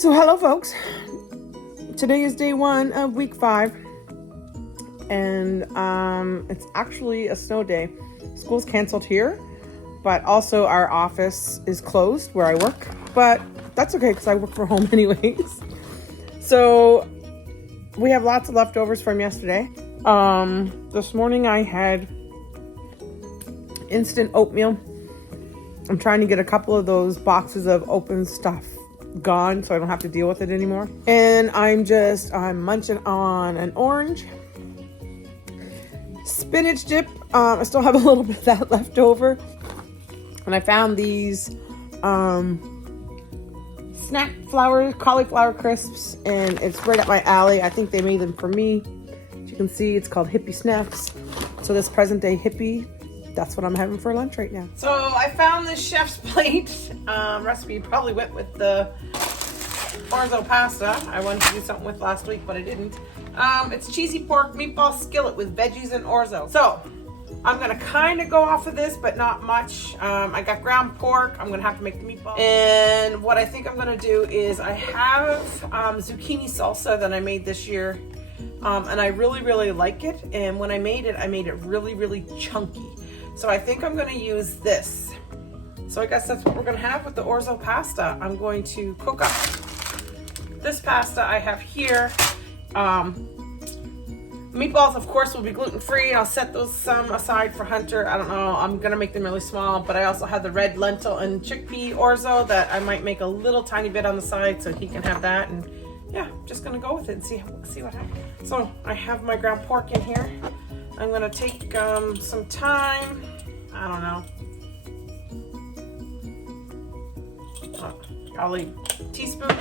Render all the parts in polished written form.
So hello folks, today is day 1 of week 5 and it's actually a snow day. School's canceled here, but also our office is closed where I work, but that's okay because I work from home anyways. So we have lots of leftovers from yesterday. This morning I had instant oatmeal. I'm trying to get a couple of those boxes of open stuff gone so I don't have to deal with it anymore. And I'm munching on an orange. Spinach dip. I still have a little bit of that left over. And I found these snack flour, cauliflower crisps, and it's right up my alley. I think they made them for me. As you can see, it's called Hippie Snacks. So this present day hippie, that's what I'm having for lunch right now. So I found this chef's plate recipe. Probably went with the orzo pasta I wanted to do something with last week, but I didn't. It's cheesy pork meatball skillet with veggies and orzo. So I'm gonna kind of go off of this, but not much. I got ground pork. I'm gonna have to make the meatball. And what I think I'm gonna do is I have zucchini salsa that I made this year. And I really like it. And when I made it really chunky. So I think I'm gonna use this. So I guess that's what we're gonna have with the orzo pasta. I'm going to cook up this pasta I have here. Meatballs, of course, will be gluten-free. I'll set those some aside for Hunter. I don't know, I'm gonna make them really small, but I also have the red lentil and chickpea orzo that I might make a little tiny bit on the side so he can have that. And yeah, just gonna go with it and see what happens. So I have my ground pork in here. I'm gonna take some time, I don't know, probably a teaspoon.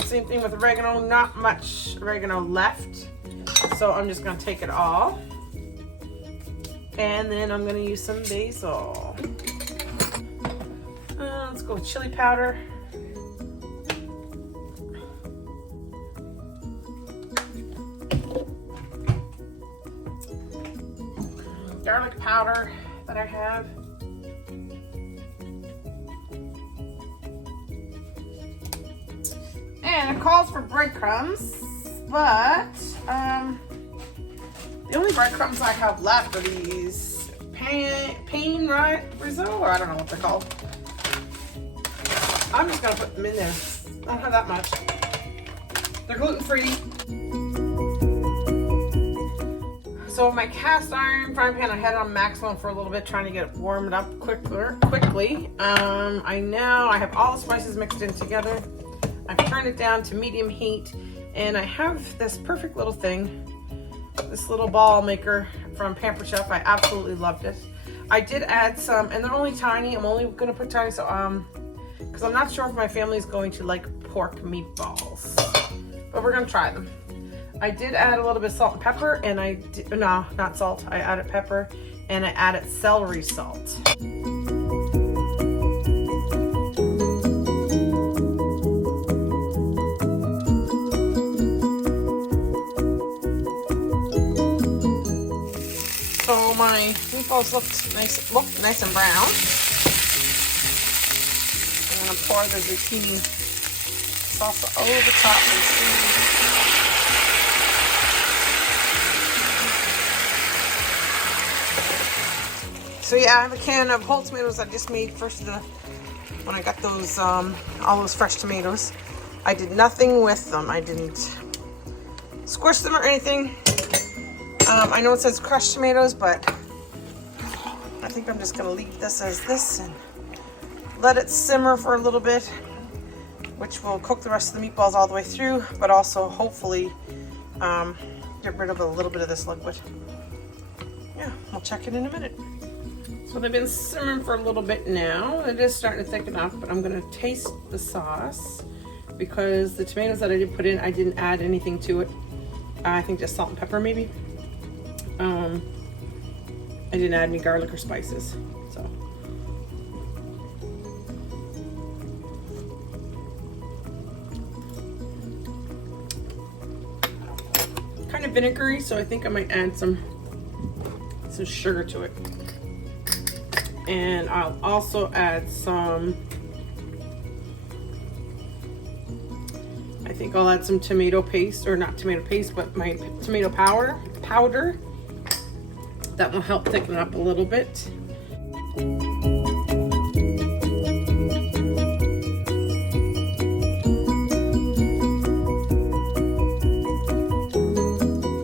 Same thing with oregano, not much oregano left. So I'm just gonna take it all. And then I'm gonna use some basil. Let's go with chili powder. Garlic powder that I have. And it calls for breadcrumbs, but the only breadcrumbs I have left are these pain risotto, or I don't know what they're called. I'm just gonna put them in there. I don't have that much. They're gluten-free. So my cast iron frying pan, I had it on maximum for a little bit, trying to get it warmed up quickly. I have all the spices mixed in together. I've turned it down to medium heat, and I have this perfect little thing, this little ball maker from Pantry. I absolutely loved it. I did add some, and they're only tiny. I'm only gonna put tiny, so because I'm not sure if my family is going to like pork meatballs, but we're gonna try them. I did add a little bit of salt and pepper, and no, not salt. I added pepper, and I added celery salt. So my meatballs look nice and brown. I'm gonna pour the zucchini salsa over the top and see. So yeah, I have a can of whole tomatoes I just made when I got those, all those fresh tomatoes. I did nothing with them. I didn't squish them or anything. I know it says crushed tomatoes, but I think I'm just gonna leave this as this and let it simmer for a little bit, which will cook the rest of the meatballs all the way through, but also hopefully get rid of a little bit of this liquid. Yeah, we'll check it in a minute. So they've been simmering for a little bit now. It is starting to thicken up, but I'm gonna taste the sauce because the tomatoes that I did put in, I didn't add anything to it. I think just salt and pepper maybe. I didn't add any garlic or spices, so. Kind of vinegary, so I think I might add some sugar to it. And I'll also add some I think I'll add some tomato paste, or not tomato paste, but my tomato powder. That will help thicken it up a little bit.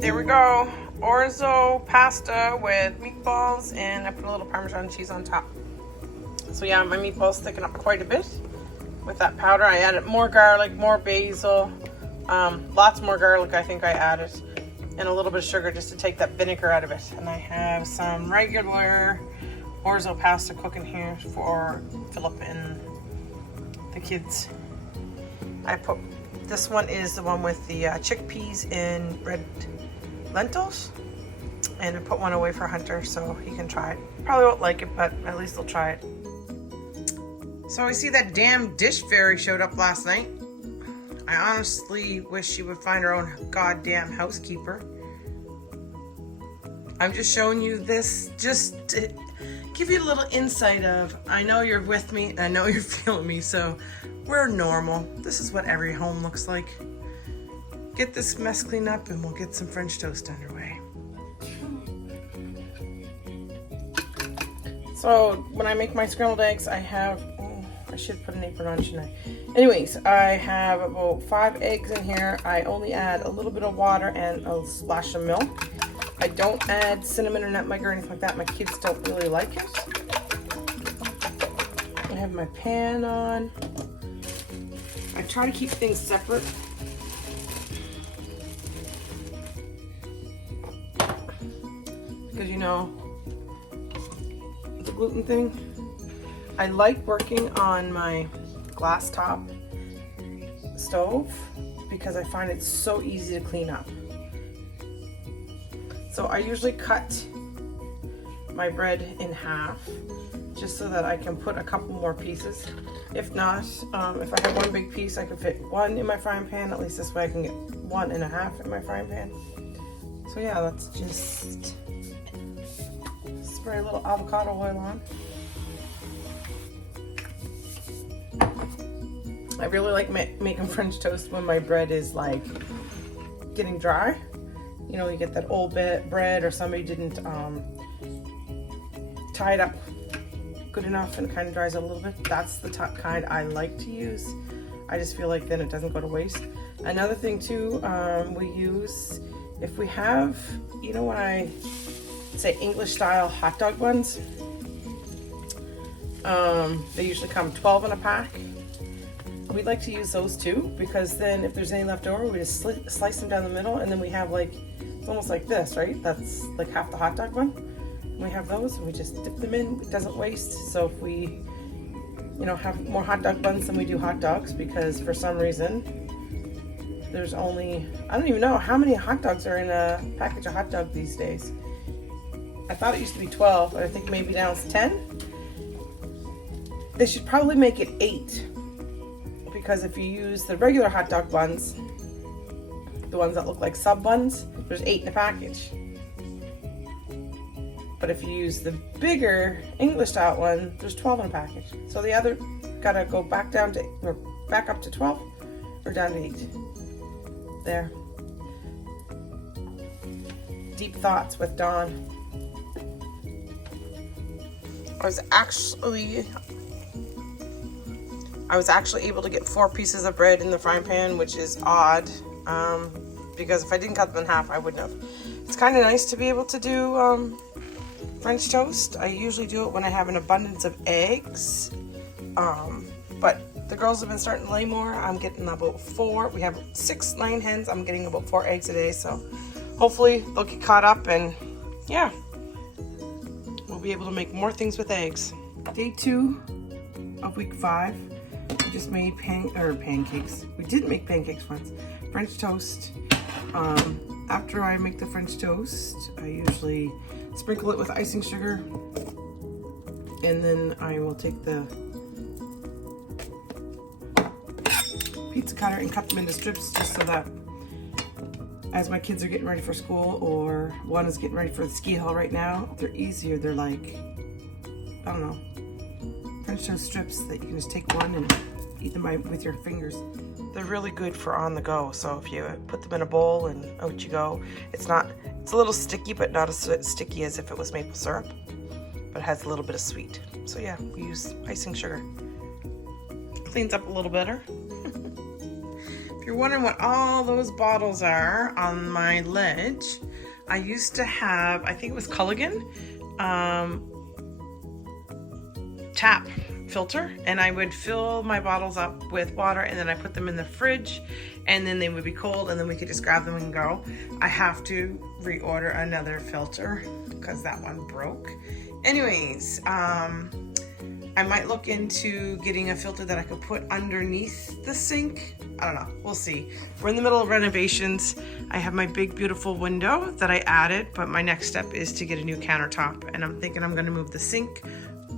There we go. Orzo pasta with meatballs, and I put a little Parmesan cheese on top. So yeah, my meatballs thicken up quite a bit with that powder. I added more garlic, more basil, lots more garlic I think I added, and a little bit of sugar just to take that vinegar out of it. And I have some regular orzo pasta cooking here for Philip and the kids. This one is the one with the chickpeas and red lentils, and I put one away for Hunter so he can try it. Probably won't like it, but at least he'll try it. So I see that damn dish fairy showed up last night. I honestly wish she would find her own goddamn housekeeper. I'm just showing you this just to give you a little insight of, I know you're with me, I know you're feeling me, so we're normal. This is what every home looks like. Get this mess cleaned up and we'll get some French toast underway. So when I make my scrambled eggs, I have, I should put an apron on, shouldn't I? Anyways, I have about 5 eggs in here. I only add a little bit of water and a splash of milk. I don't add cinnamon or nutmeg or anything like that. My kids don't really like it. I have my pan on. I try to keep things separate. Because you know, the gluten thing. I like working on my glass top stove because I find it so easy to clean up. So I usually cut my bread in half just so that I can put a couple more pieces. If not, if I have one big piece, I can fit one in my frying pan. At least this way I can get 1.5 in my frying pan. So yeah, let's just spray a little avocado oil on. I really like making French toast when my bread is like getting dry. You know, you get that old bread, or somebody didn't tie it up good enough and it kind of dries out a little bit. That's the kind I like to use. I just feel like then it doesn't go to waste. Another thing too, we use, if we have, you know, when I say English style hot dog buns, they usually come 12 in a pack. We'd like to use those too, because then if there's any left over, we just slice them down the middle, and then we have like, it's almost like this, right? That's like half the hot dog bun. And we have those, and we just dip them in. It doesn't waste. So if we, you know, have more hot dog buns than we do hot dogs, because for some reason there's only, I don't even know how many hot dogs are in a package of hot dog these days. I thought it used to be 12, but I think maybe now it's 10. They should probably make it 8. Because if you use the regular hot dog buns, the ones that look like sub buns, there's 8 in a package. But if you use the bigger English style one, there's 12 in a package. So the other gotta go back down to, or back up to 12 or down to 8. There. Deep thoughts with Dawn. I was actually able to get 4 pieces of bread in the frying pan, which is odd, because if I didn't cut them in half, I wouldn't have. It's kind of nice to be able to do French toast. I usually do it when I have an abundance of eggs, but the girls have been starting to lay more. I'm getting about 4. We have 9 hens. I'm getting about 4 eggs a day, so hopefully they'll get caught up, and yeah, we'll be able to make more things with eggs. Day 2 of week 5. We just made pancakes. We did make pancakes once. French toast. After I make the French toast, I usually sprinkle it with icing sugar, and then I will take the pizza cutter and cut them into strips, just so that as my kids are getting ready for school, or one is getting ready for the ski hall right now, they're easier. They're like, I don't know, French toast strips that you can just take one and eat them with your fingers. They're really good for on the go. So if you put them in a bowl and out you go, it's a little sticky, but not as sticky as if it was maple syrup, but it has a little bit of sweet. So yeah, we use icing sugar. Cleans up a little better. If you're wondering what all those bottles are on my ledge, I used to have, I think it was Culligan, tap filter, and I would fill my bottles up with water, and then I put them in the fridge, and then they would be cold, and then we could just grab them and go. I have to reorder another filter because that one broke. Anyways, I might look into getting a filter that I could put underneath the sink. I don't know, we'll see. We're in the middle of renovations. I have my big beautiful window that I added, but my next step is to get a new countertop, and I'm thinking I'm gonna move the sink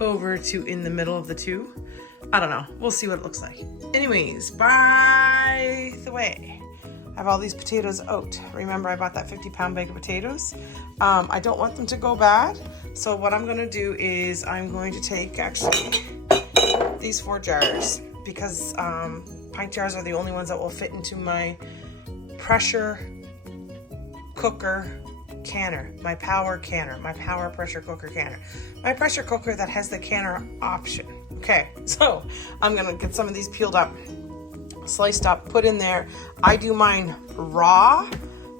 over to in the middle of the two. I don't know, we'll see what it looks like. Anyways, by the way, I have all these potatoes out. Remember, I bought that 50-pound bag of potatoes. I don't want them to go bad, so what I'm gonna do is I'm going to take actually these 4 jars, because pint jars are the only ones that will fit into my pressure cooker canner, my power canner, my power pressure cooker canner, my pressure cooker that has the canner option. Okay, so I'm gonna get some of these peeled up, sliced up, put in there. I do mine raw,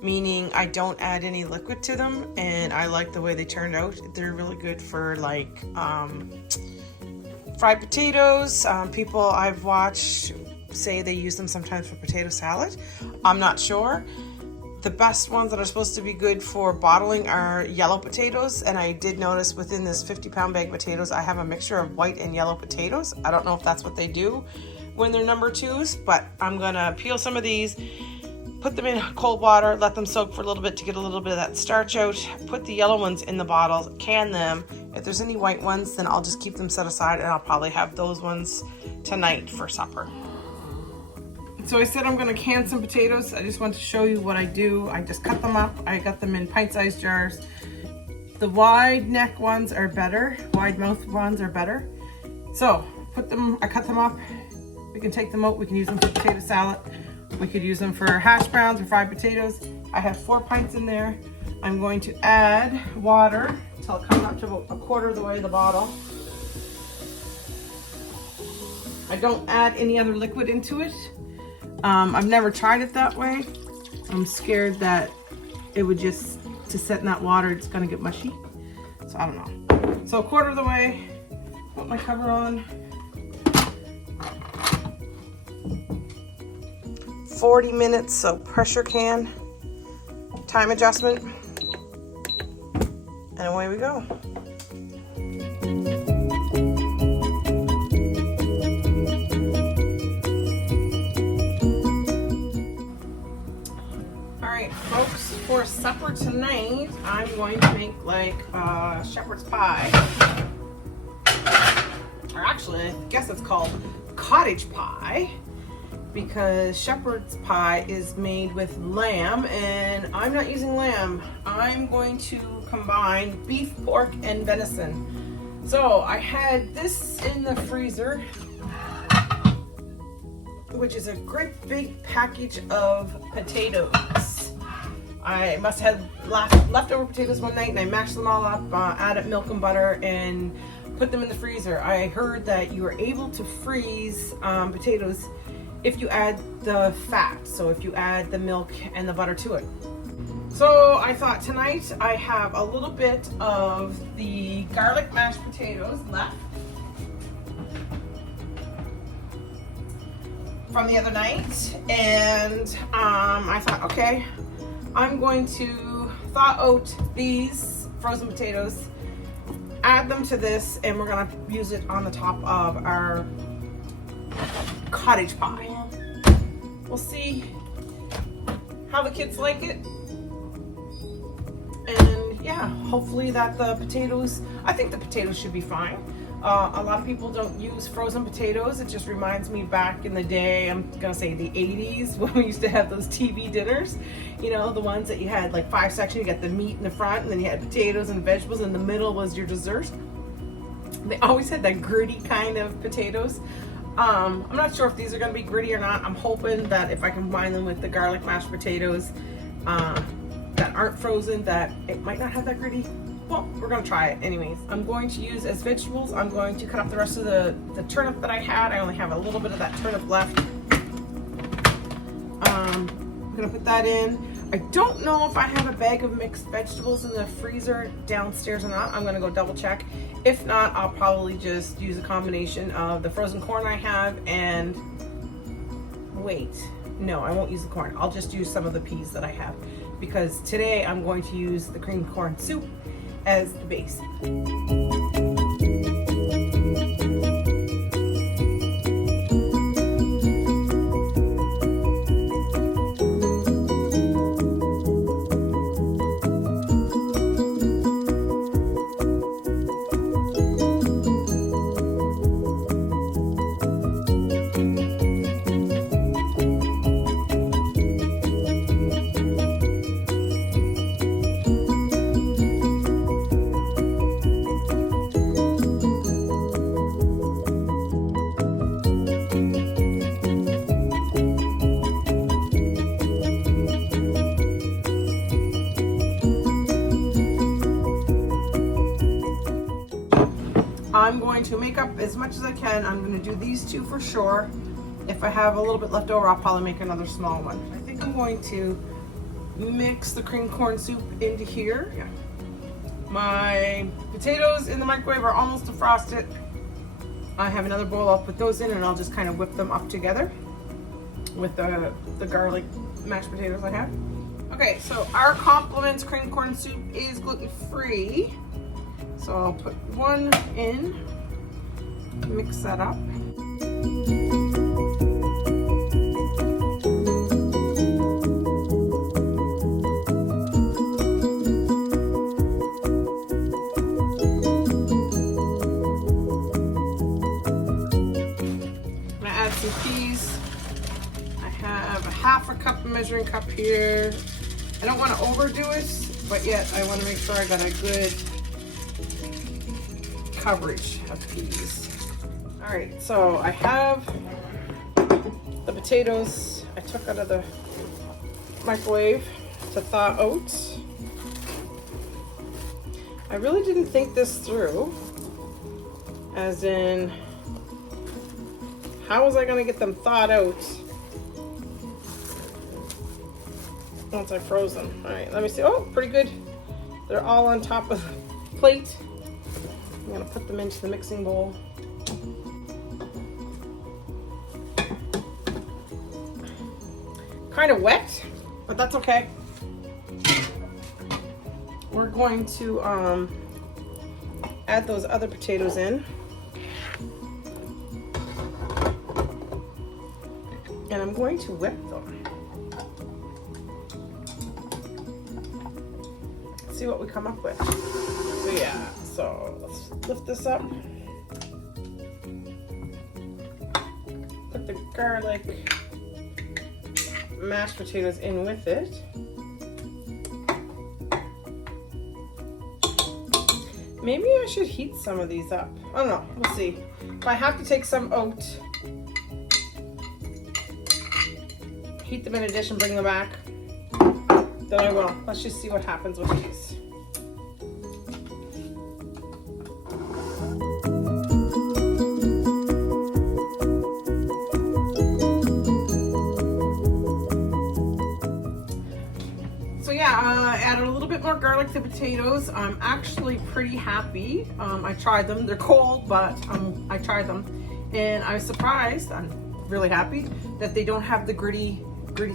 meaning I don't add any liquid to them, and I like the way they turned out. They're really good for like fried potatoes. People I've watched say they use them sometimes for potato salad. I'm not sure. The best ones that are supposed to be good for bottling are yellow potatoes, and I did notice within this 50-pound bag of potatoes, I have a mixture of white and yellow potatoes. I don't know if that's what they do when they're number 2s, but I'm gonna peel some of these, put them in cold water, let them soak for a little bit to get a little bit of that starch out, put the yellow ones in the bottles, can them. If there's any white ones, then I'll just keep them set aside, and I'll probably have those ones tonight for supper. So I said I'm gonna can some potatoes. I just want to show you what I do. I just cut them up. I got them in pint-sized jars. The wide neck ones are better. Wide mouth ones are better. So I cut them up. We can take them out. We can use them for potato salad. We could use them for hash browns or fried potatoes. I have 4 pints in there. I'm going to add water until it comes up to about 1/4 of the way of the bottle. I don't add any other liquid into it. I've never tried it that way. I'm scared that it would just, to set in that water, it's gonna get mushy. So I don't know. So 1/4 of the way, put my cover on. 40 minutes, so pressure can, time adjustment, and away we go. Folks, for supper tonight, I'm going to make like shepherd's pie. Or actually, I guess it's called cottage pie, because shepherd's pie is made with lamb, and I'm not using lamb. I'm going to combine beef, pork, and venison. So I had this in the freezer, which is a great big package of potatoes. I must have leftover potatoes one night, and I mashed them all up, added milk and butter, and put them in the freezer. I heard that you are able to freeze potatoes if you add the fat, so if you add the milk and the butter to it. So I thought tonight I have a little bit of the garlic mashed potatoes left from the other night, and I thought, okay, I'm going to thaw out these frozen potatoes, add them to this, and we're gonna use it on the top of our cottage pie. We'll see how the kids like it. And yeah, hopefully that the potatoes, I think the potatoes should be fine. A lot of people don't use frozen potatoes. It just reminds me back in the day, I'm gonna say the 80s, when we used to have those TV dinners. You know, the ones that you had like 5 sections. You got the meat in the front, and then you had potatoes and vegetables, and in the middle was your dessert. They always had that gritty kind of potatoes. I'm not sure if these are gonna be gritty or not. I'm hoping that if I combine them with the garlic mashed potatoes that aren't frozen, that it might not have that gritty. Well, we're gonna try it anyways. I'm going to use as vegetables, I'm going to cut up the rest of the turnip that I had. I only have a little bit of that turnip left. I'm gonna put that in. I don't know if I have a bag of mixed vegetables in the freezer downstairs or not. I'm gonna go double check. If not, I'll probably just use a combination of the frozen corn I have and, wait, no, I won't use the corn. I'll just use some of the peas that I have, because today I'm going to use the cream corn soup as the base. I'm going to make up as much as I can. I'm going to do these two for sure. If I have a little bit left over, I'll probably make another small one. I think I'm going to mix the cream corn soup into here. Yeah. My potatoes in the microwave are almost defrosted. I have another bowl. I'll put those in and I'll just kind of whip them up together with the garlic mashed potatoes I have. Okay, so our compliments cream corn soup is gluten-free. So I'll put one in, mix that up. I'm gonna add some peas. I have a half a cup, measuring cup here. I don't want to overdo it, but yet I want to make sure I got a good coverage of peas. All right, so I have the potatoes I took out of the microwave to thaw out. I really didn't think this through, as in, how was I gonna get them thawed out once I froze them? All right, let me see. Oh, pretty good. They're all on top of the plate. I'm gonna put them into the mixing bowl. Kind of wet, but that's okay. We're going to add those other potatoes in. And I'm going to whip them. See what we come up with. So yeah. So let's lift this up. Put the garlic mashed potatoes in with it. Maybe I should heat some of these up. I don't know, we'll see. If I have to take some out, heat them in a dish and bring them back, then I will. Let's just see what happens with these. I added a little bit more garlic to potatoes. I'm actually pretty happy. I tried them. They're cold, but I tried them, and I was surprised. I'm really happy that they don't have the gritty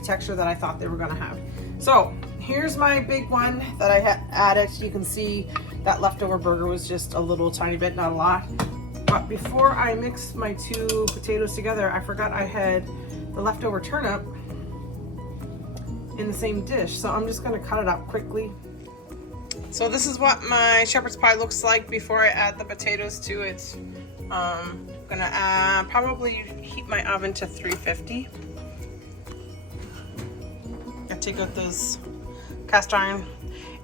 texture that I thought they were gonna have. So here's my big one that I had added. You can see that leftover burger was just a little tiny bit, not a lot. But before I mixed my two potatoes together, I forgot I had the leftover turnip in the same dish, so I'm just gonna cut it up quickly. So this is what my shepherd's pie looks like before I add the potatoes to it. I'm gonna probably heat my oven to 350. I take out those cast iron,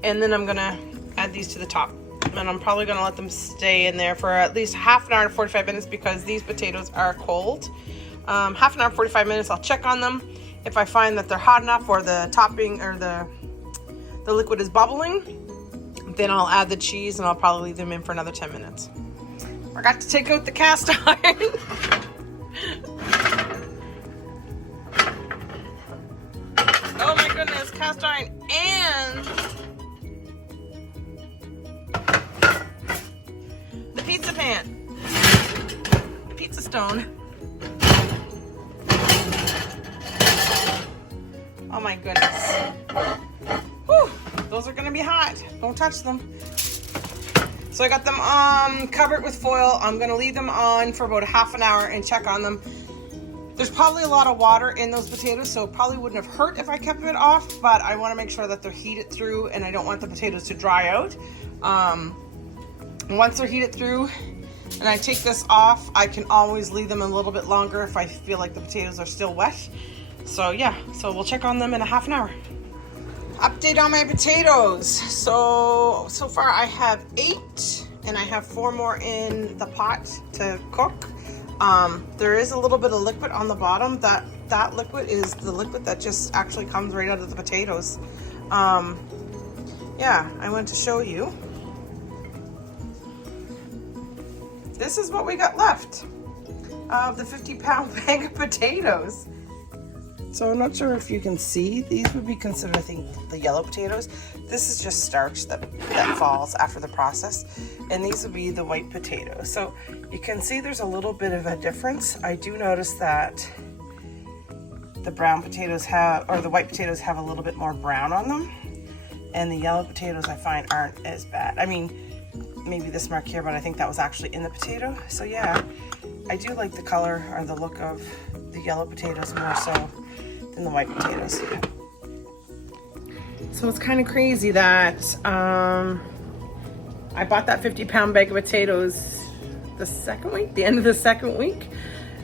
and then I'm gonna add these to the top. And I'm probably gonna let them stay in there for at least half an hour to 45 minutes because these potatoes are cold. Half an hour, 45 minutes, I'll check on them. If I find that they're hot enough or the topping or the liquid is bubbling, then I'll add the cheese and I'll probably leave them in for another 10 minutes. Forgot to take out the cast iron. Oh my goodness, cast iron and the pizza pan, pizza stone. Oh my goodness. Whew, those are gonna be hot. Don't touch them. So I got them covered with foil. I'm gonna leave them on for about a half an hour and check on them. There's probably a lot of water in those potatoes, so it probably wouldn't have hurt if I kept it off, but I wanna make sure that they're heated through and I don't want the potatoes to dry out. Once they're heated through and I take this off, I can always leave them a little bit longer if I feel like the potatoes are still wet. So yeah, so we'll check on them in a half an hour. Update on my potatoes. So far I have 8 and I have 4 more in the pot to cook. There is a little bit of liquid on the bottom. That liquid is the liquid that just actually comes right out of the potatoes. Yeah, I want to show you. This is what we got left of the 50-pound bag of potatoes. So I'm not sure if you can see, these would be considered, I think, the yellow potatoes. This is just starch that falls after the process. And these would be the white potatoes. So you can see there's a little bit of a difference. I do notice that the brown potatoes have, or the white potatoes have a little bit more brown on them. And the yellow potatoes I find aren't as bad. I mean, maybe this mark here, but I think that was actually in the potato. So yeah, I do like the color or the look of the yellow potatoes more so than the white potatoes. So it's kind of crazy that I bought that 50-pound bag of potatoes the second week, the end of the second week.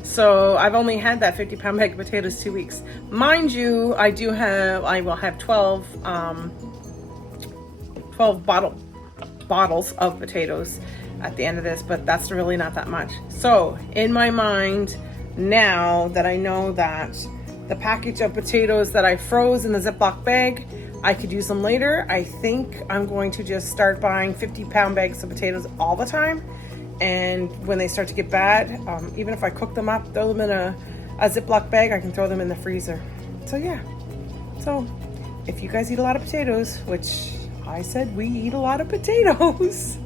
So I've only had that 50-pound bag of potatoes 2 weeks. Mind you, I will have 12 bottles of potatoes at the end of this, but that's really not that much. So in my mind, now that I know that the package of potatoes that I froze in the Ziploc bag, I could use them later, I think I'm going to just start buying 50-pound bags of potatoes all the time. And when they start to get bad, even if I cook them up, throw them in a Ziploc bag, I can throw them in the freezer. So yeah, so if you guys eat a lot of potatoes, which I said we eat a lot of potatoes,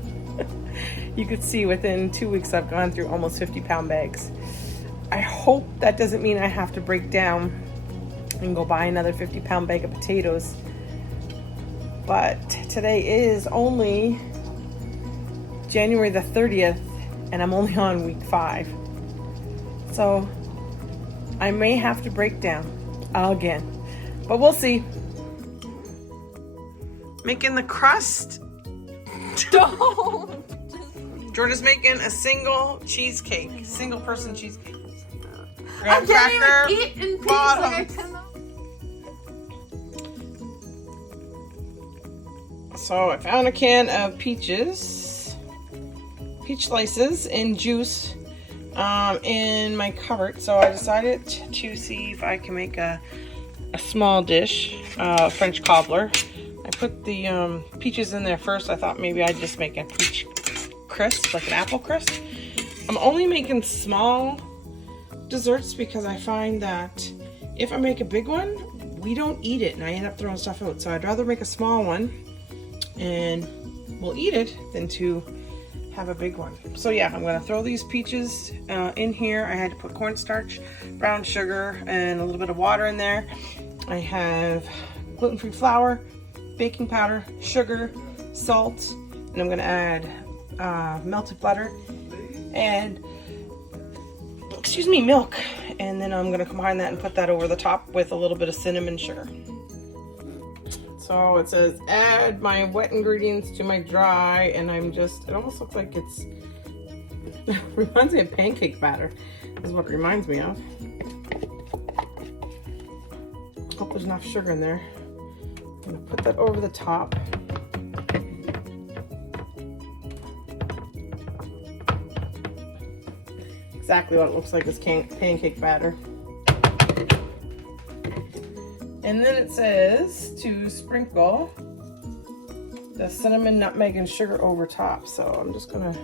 you could see within 2 weeks I've gone through almost 50-pound bags. I hope that doesn't mean I have to break down and go buy another 50-pound bag of potatoes. But today is only January the 30th and I'm only on week 5. So I may have to break down again, but we'll see. Making the crust. Don't. Jordan's making a single cheesecake, single person cheesecake. I can't even eat in peace. Like So I found a can of peach slices and juice in my cupboard. So I decided to see if I can make a small dish, French cobbler. I put the peaches in there first. I thought maybe I'd just make a peach crisp, like an apple crisp. I'm only making small desserts because I find that if I make a big one, we don't eat it and I end up throwing stuff out. So I'd rather make a small one and we'll eat it than to have a big one. So yeah, I'm gonna throw these peaches in here. I had to put cornstarch, brown sugar, and a little bit of water in there. I have gluten-free flour, baking powder, sugar, salt, and I'm gonna add melted butter and milk, and then I'm gonna combine that and put that over the top with a little bit of cinnamon sugar. So it says add my wet ingredients to my dry, and it almost looks like it reminds me of pancake batter is what it reminds me of. Hope there's enough sugar in there. I'm gonna put that over the top. exactly what it looks like, this pancake batter. And then it says to sprinkle the cinnamon, nutmeg, and sugar over top. So I'm just gonna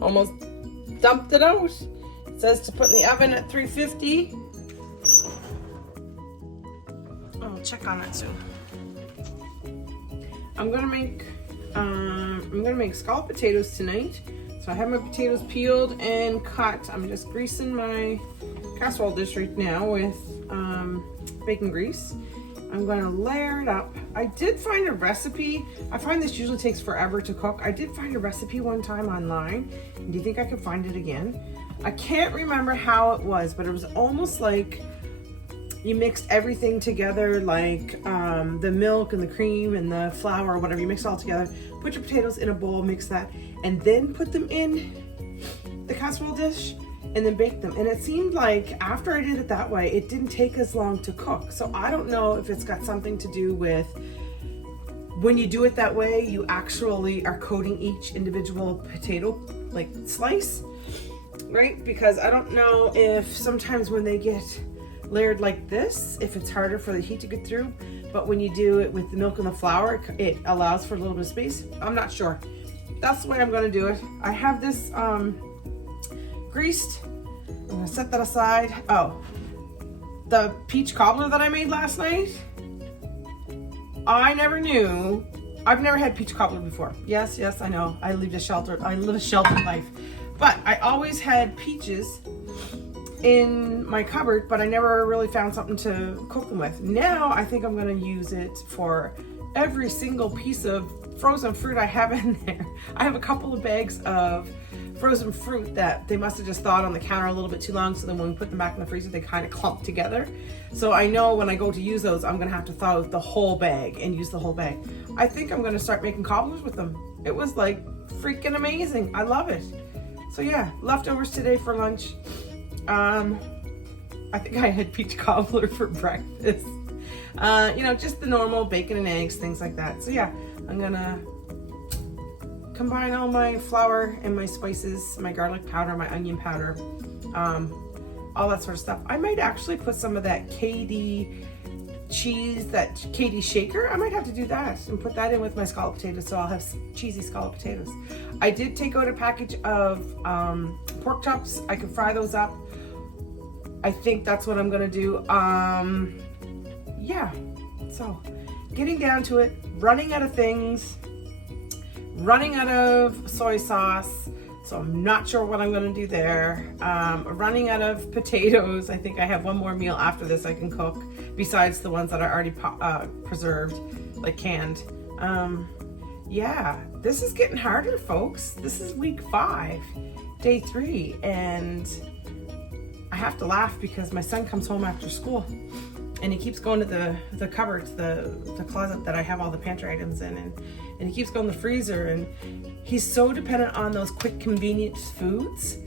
almost dumped it out. It says to put in the oven at 350. I'll check on that soon. I'm gonna make scalloped potatoes tonight. So I have my potatoes peeled and cut. I'm just greasing my casserole dish right now with bacon grease. I'm going to layer it up. I did find a recipe. I find this usually takes forever to cook. I did find a recipe one time online. Do you think I could find it again? I can't remember how it was, but it was almost like you mixed everything together, like the milk and the cream and the flour or whatever. You mix it all together. Put your potatoes in a bowl, mix that, and then put them in the casserole dish and then bake them. And it seemed like after I did it that way, it didn't take as long to cook. So I don't know if it's got something to do with when you do it that way, you actually are coating each individual potato like slice, right? Because I don't know if sometimes when they get layered like this, if it's harder for the heat to get through, but when you do it with the milk and the flour, it allows for a little bit of space. I'm not sure. That's the way I'm gonna do it. I have this greased. I'm gonna set that aside. Oh, the peach cobbler that I made last night, I never knew. I've never had peach cobbler before. Yes, I know. I live a sheltered life. But I always had peaches in my cupboard, but I never really found something to cook them with. Now I think I'm gonna use it for every single piece of frozen fruit I have in there. I have a couple of bags of frozen fruit that they must have just thawed on the counter a little bit too long, so then when we put them back in the freezer they kind of clump together. So I know when I go to use those, I'm gonna have to thaw out the whole bag and use the whole bag. I think I'm gonna start making cobblers with them. It was like freaking amazing. I love it. So yeah, leftovers today for lunch. I think I had peach cobbler for breakfast. You know, just the normal bacon and eggs, things like that. So yeah, I'm gonna combine all my flour and my spices, my garlic powder, my onion powder, all that sort of stuff. I might actually put some of that KD cheese, that KD shaker. I might have to do that and put that in with my scalloped potatoes, so I'll have cheesy scalloped potatoes. I did take out a package of pork chops. I could fry those up. I think that's what I'm gonna do. Yeah, so getting down to it, running out of things, running out of soy sauce, so I'm not sure what I'm gonna do there. Running out of potatoes. I think I have one more meal after this I can cook, besides the ones that are already preserved, like canned. Yeah, this is getting harder, folks. This is week 5, day 3, and I have to laugh because my son comes home after school and he keeps going to the cupboards, the closet that I have all the pantry items in, and he keeps going to the freezer, and he's so dependent on those quick convenience foods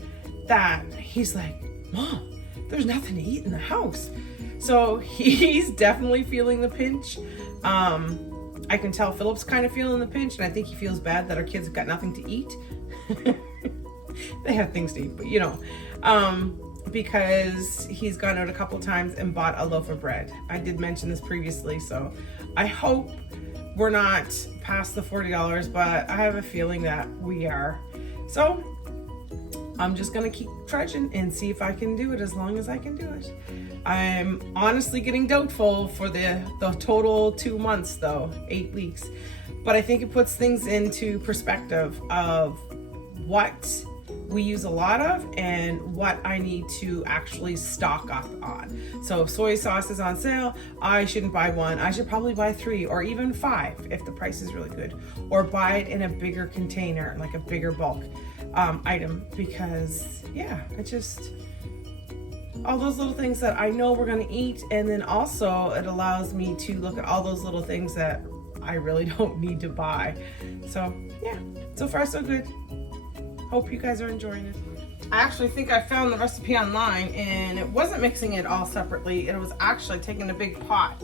that he's like, Mom, there's nothing to eat in the house. So he's definitely feeling the pinch. I can tell Philip's kind of feeling the pinch, and I think he feels bad that our kids have got nothing to eat. They have things to eat, but you know, because he's gone out a couple times and bought a loaf of bread. I did mention this previously, so I hope we're not past the $40, but I have a feeling that we are. So I'm just gonna keep trudging and see if I can do it as long as I can do it. I'm honestly getting doubtful for the total 2 months though, 8 weeks. But I think it puts things into perspective of what we use a lot of and what I need to actually stock up on. So if soy sauce is on sale, I shouldn't buy 1. I should probably buy 3 or even 5 if the price is really good, or buy it in a bigger container, like a bigger bulk item, because yeah, it just, all those little things that I know we're gonna eat, and then also it allows me to look at all those little things that I really don't need to buy. So yeah, so far so good. Hope you guys are enjoying it. I actually think I found the recipe online, and it wasn't mixing it all separately. It was actually taking a big pot,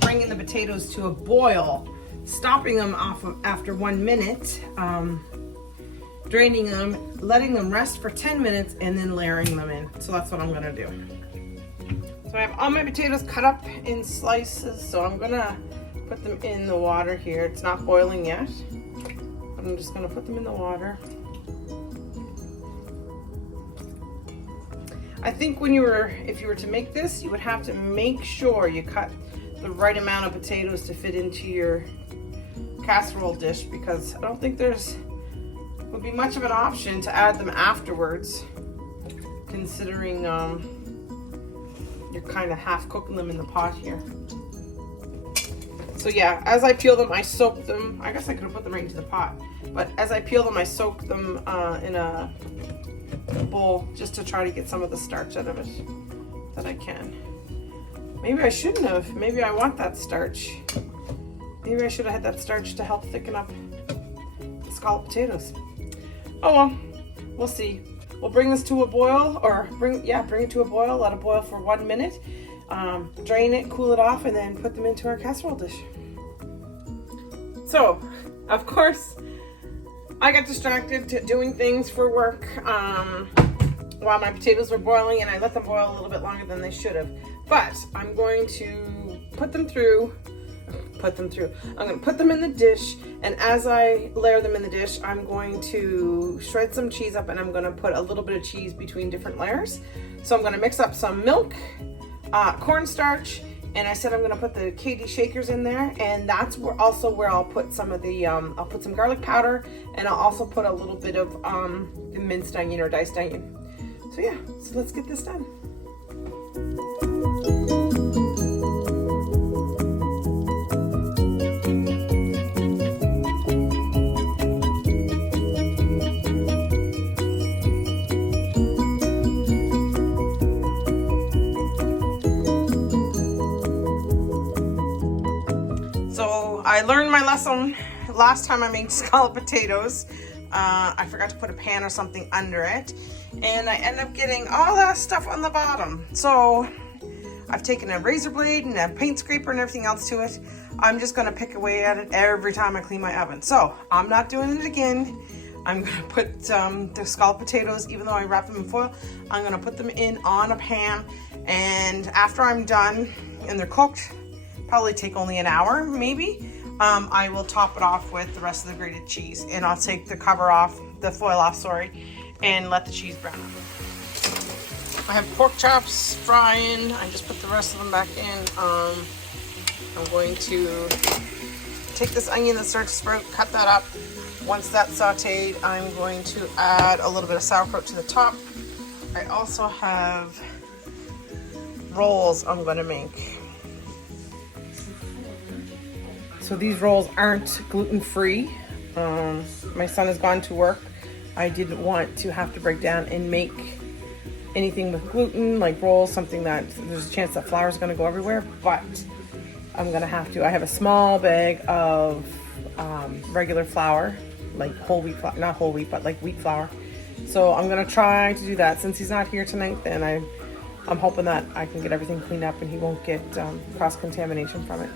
bringing the potatoes to a boil, stopping them off after 1 minute, draining them, letting them rest for 10 minutes, and then layering them in. So that's what I'm gonna do. So I have all my potatoes cut up in slices, so I'm gonna put them in the water here. It's not boiling yet. I'm just gonna put them in the water. I think if you were to make this, you would have to make sure you cut the right amount of potatoes to fit into your casserole dish, because I don't think would be much of an option to add them afterwards, considering you're kind of half cooking them in the pot here. So yeah, as I peel them, I soak them. I guess I could have put them right into the pot, but as I peel them, I soak them in a bowl just to try to get some of the starch out of it that I can. Maybe I shouldn't have. Maybe I want that starch. Maybe I should have had that starch to help thicken up the scalloped potatoes. Oh well, we'll see. We'll bring this to a boil, or bring it to a boil, let it boil for 1 minute, drain it, cool it off, and then put them into our casserole dish. So, of course, I got distracted doing things for work while my potatoes were boiling, and I let them boil a little bit longer than they should have. But I'm going to put them through. I'm going to put them in the dish, and as I layer them in the dish, I'm going to shred some cheese up, and I'm going to put a little bit of cheese between different layers. So I'm going to mix up some milk, cornstarch, and I said I'm going to put the KD shakers in there, and that's where I'll put some of the I'll put some garlic powder, and I'll also put a little bit of the minced onion or diced onion. So yeah, so let's get this done. I learned my lesson last time I made scalloped potatoes. I forgot to put a pan or something under it, and I end up getting all that stuff on the bottom. So I've taken a razor blade and a paint scraper and everything else to it. I'm just gonna pick away at it every time I clean my oven. So I'm not doing it again. I'm gonna put the scalloped potatoes, even though I wrap them in foil, I'm gonna put them in on a pan, and after I'm done and they're cooked, probably take only an hour maybe, I will top it off with the rest of the grated cheese, and I'll take the cover off, the foil off, sorry, and let the cheese brown up. I have pork chops frying. I just put the rest of them back in. I'm going to take this onion that starts to sprout, cut that up. Once that's sauteed, I'm going to add a little bit of sauerkraut to the top. I also have rolls I'm going to make. So these rolls aren't gluten-free. My son has gone to work. I didn't want to have to break down and make anything with gluten, like rolls, something that there's a chance that flour is going to go everywhere, but I'm going to have to. I have a small bag of regular flour, like whole wheat flour, not whole wheat, but like wheat flour. So I'm going to try to do that. Since he's not here tonight, then I'm hoping that I can get everything cleaned up and he won't get cross-contamination from it.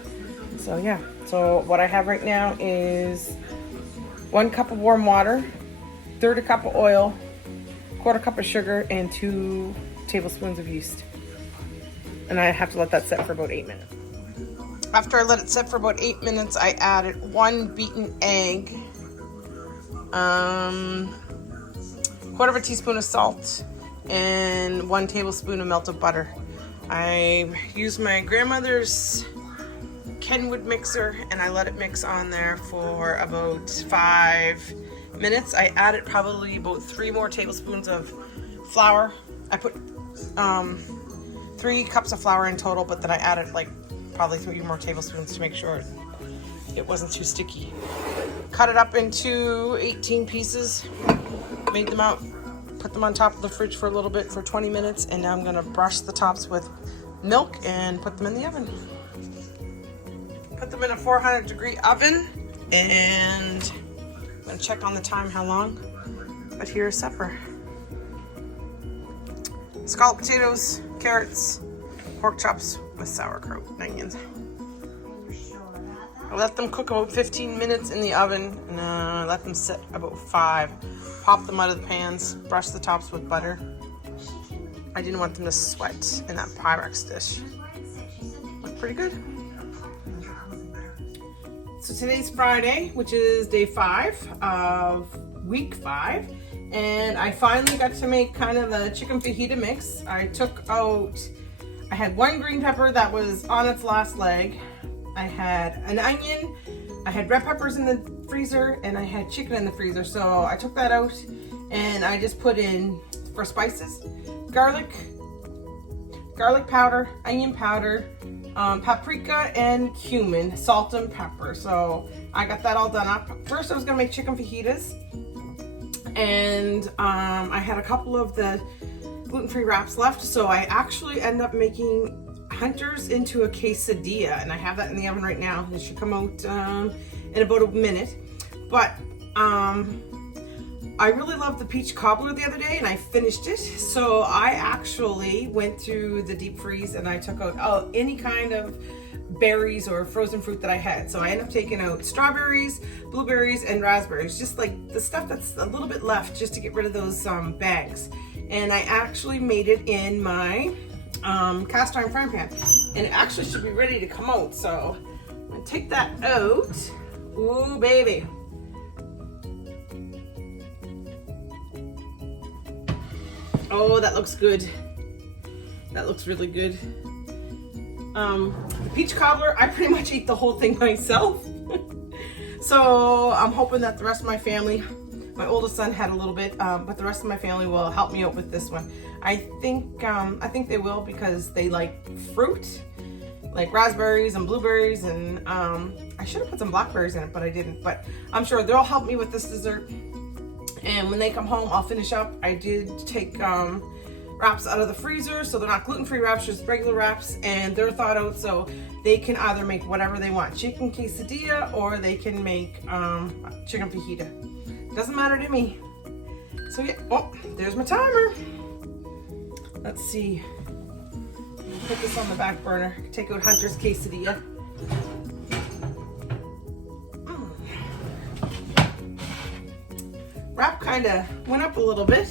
So yeah, so what I have right now is 1 cup of warm water, 1/3 cup of oil, 1/4 cup of sugar, and 2 tablespoons of yeast. And I have to let that set for about 8 minutes. After I let it set for about 8 minutes, I added 1 beaten egg, 1/4 teaspoon of salt, and 1 tablespoon of melted butter. I used my grandmother's Kenwood mixer, and I let it mix on there for about 5 minutes. I added probably about 3 more tablespoons of flour. I put 3 cups of flour in total, but then I added like probably 3 more tablespoons to make sure it wasn't too sticky. Cut it up into 18 pieces, made them out, put them on top of the fridge for a little bit for 20 minutes, and now I'm gonna brush the tops with milk and put them in the oven. Put them in a 400-degree oven, and I'm gonna check on the time how long, but here's supper. scalloped potatoes, carrots, pork chops with sauerkraut and onions. I let them cook about 15 minutes in the oven and let them sit about 5. Pop them out of the pans, brush the tops with butter. I didn't want them to sweat in that Pyrex dish. Look pretty good. So today's Friday, which is day 5 of week 5. And I finally got to make kind of the chicken fajita mix. I had 1 green pepper that was on its last leg. I had an onion, I had red peppers in the freezer, and I had chicken in the freezer. So I took that out and I just put in, for spices, garlic powder, onion powder, paprika, and cumin, salt and pepper. So I got that all done up. First I was gonna make chicken fajitas, and I had a couple of the gluten-free wraps left, so I actually ended up making Hunter's into a quesadilla, and I have that in the oven right now. It should come out in about a minute. But I really loved the peach cobbler the other day, and I finished it. So I actually went through the deep freeze and I took out any kind of berries or frozen fruit that I had. So I ended up taking out strawberries, blueberries, and raspberries, just like the stuff that's a little bit left, just to get rid of those bags. And I actually made it in my cast iron frying pan, and it actually should be ready to come out. So I'm gonna take that out. Ooh, baby. Oh, that looks good. That looks really good. The peach cobbler, I pretty much ate the whole thing myself. So I'm hoping that the rest of my family, my oldest son had a little bit, but the rest of my family will help me out with this one. I think they will, because they like fruit, like raspberries and blueberries, and I should have put some blackberries in it, but I didn't. But I'm sure they'll help me with this dessert. And when they come home, I'll finish up. I did take wraps out of the freezer, so they're not gluten-free wraps, just regular wraps, and they're thawed out, so they can either make whatever they want, chicken quesadilla, or they can make chicken fajita. Doesn't matter to me. So yeah, oh, there's my timer. Let's see. Put this on the back burner. Take out Hunter's quesadilla. Wrap kind of went up a little bit.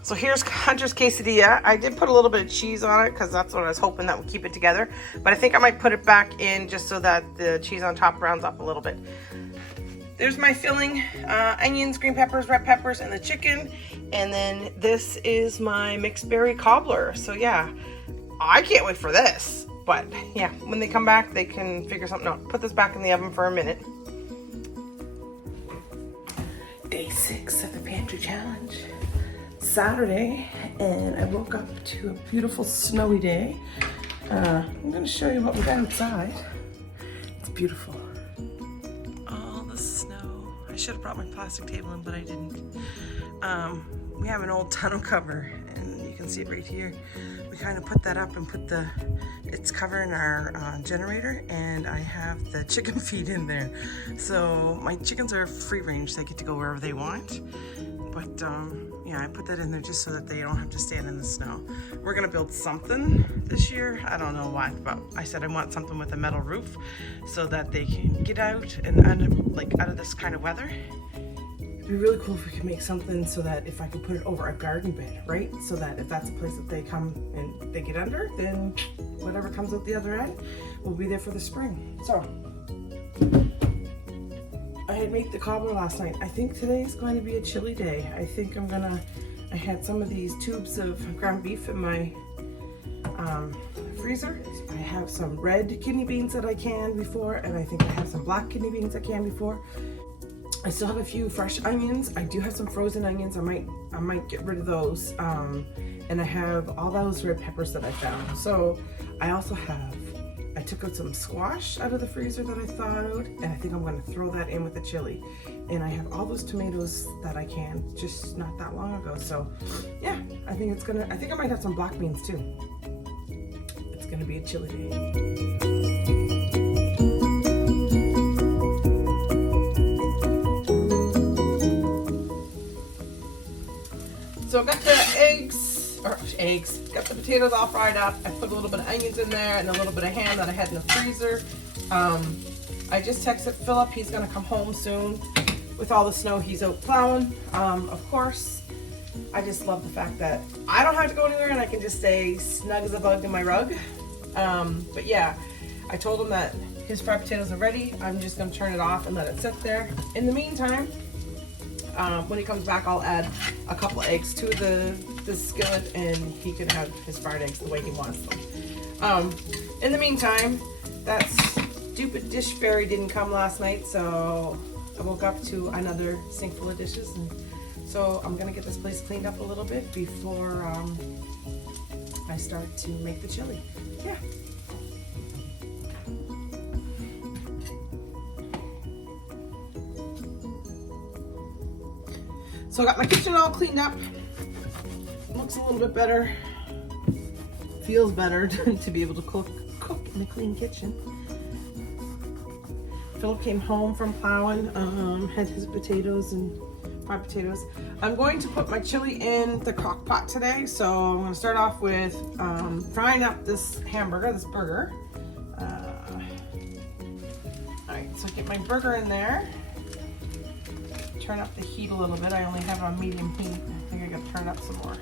So here's Hunter's quesadilla. I did put a little bit of cheese on it because that's what I was hoping that would keep it together. But I think I might put it back in just so that the cheese on top rounds up a little bit. There's my filling, onions, green peppers, red peppers, and the chicken. And then this is my mixed berry cobbler. So yeah, I can't wait for this. But yeah, when they come back, they can figure something out. Put this back in the oven for a minute. Day 6 of the Pantry Challenge. Saturday, and I woke up to a beautiful snowy day. I'm gonna show you what we got outside. It's beautiful. All the snow. I should have brought my plastic table in, but I didn't. We have an old tonneau cover, and you can see it right here. We kind of put that up and put it's covering our generator, and I have the chicken feed in there. So my chickens are free range, they get to go wherever they want. But yeah, I put that in there just so that they don't have to stand in the snow. We're gonna build something this year. I don't know what, but I said I want something with a metal roof so that they can get out and out of this kind of weather. It'd be really cool if we could make something so that if I could put it over a garden bed, right? So that if that's a place that they come and they get under, then whatever comes out the other end will be there for the spring. So I had made the cobbler last night. I think today is going to be a chilly day. I think I had some of these tubes of ground beef in my freezer. I have some red kidney beans that I canned before, and I think I have some black kidney beans I canned before. I still have a few fresh onions. I do have some frozen onions. I might get rid of those. And I have all those red peppers that I found. So I also I took out some squash out of the freezer that I thawed out, and I think I'm gonna throw that in with the chili. And I have all those tomatoes that I canned just not that long ago. So yeah, I think I might have some black beans too. It's gonna be a chilly day. So I got the egg eggs. Got the potatoes all fried up. I put a little bit of onions in there and a little bit of ham that I had in the freezer. I just texted Philip. He's gonna come home soon. With all the snow, he's out plowing. Of course, I just love the fact that I don't have to go anywhere and I can just stay snug as a bug in my rug. But yeah, I told him that his fried potatoes are ready. I'm just gonna turn it off and let it sit there. In the meantime, when he comes back, I'll add a couple of eggs to the skillet and he can have his fried eggs the way he wants them. In the meantime, that stupid dish fairy didn't come last night, so I woke up to another sink full of dishes, and so I'm gonna get this place cleaned up a little bit before I start to make the chili. Yeah. So I got my kitchen all cleaned up. Looks a little bit better. Feels better to be able to cook in a clean kitchen. Philip came home from plowing, had his potatoes and fried potatoes. I'm going to put my chili in the crock pot today. So I'm going to start off with frying up this burger. Alright, so get my burger in there. Turn up the heat a little bit. I only have it on medium heat. I think I gotta turn up some more.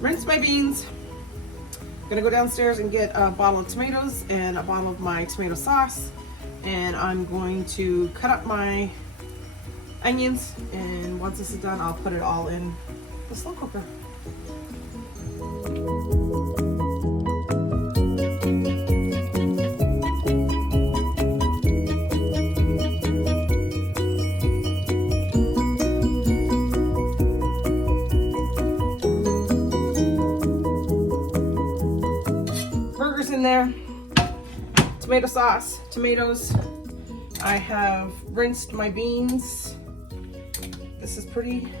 Rinse my beans. I'm gonna go downstairs and get a bottle of tomatoes and a bottle of my tomato sauce, and I'm going to cut up my onions, and once this is done I'll put it all in the slow cooker. In there, tomato sauce, tomatoes. I have rinsed my beans. This is pretty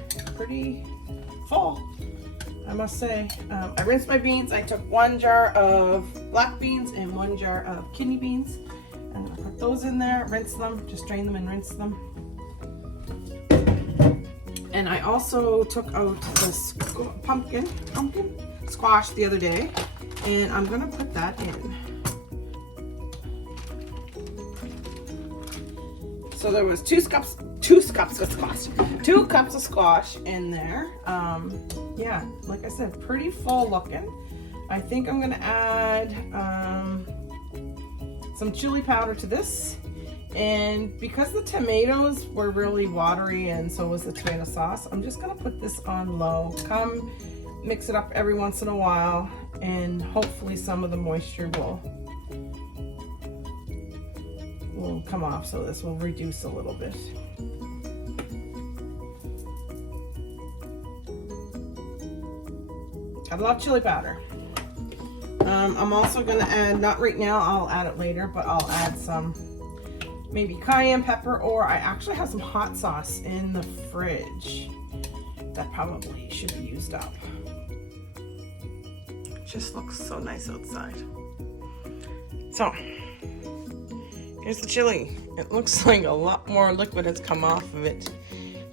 full, I must say. I rinsed my beans. I took 1 jar of black beans and 1 jar of kidney beans. I'm gonna put those in there, rinse them, just drain them and rinse them. And I also took out this pumpkin squash the other day, and I'm gonna put that in. So there was 2 cups of squash in there. Yeah, like I said, pretty full looking. I think I'm gonna add some chili powder to this. And because the tomatoes were really watery and so was the tomato sauce, I'm just gonna put this on low. Come mix it up every once in a while, and hopefully some of the moisture will come off, so this will reduce a little bit. Got a lot of chili powder. I'm also gonna add, not right now, I'll add it later, but I'll add some maybe cayenne pepper, or I actually have some hot sauce in the fridge that probably should be used up. Just looks so nice outside. So here's the chili. It looks like a lot more liquid has come off of it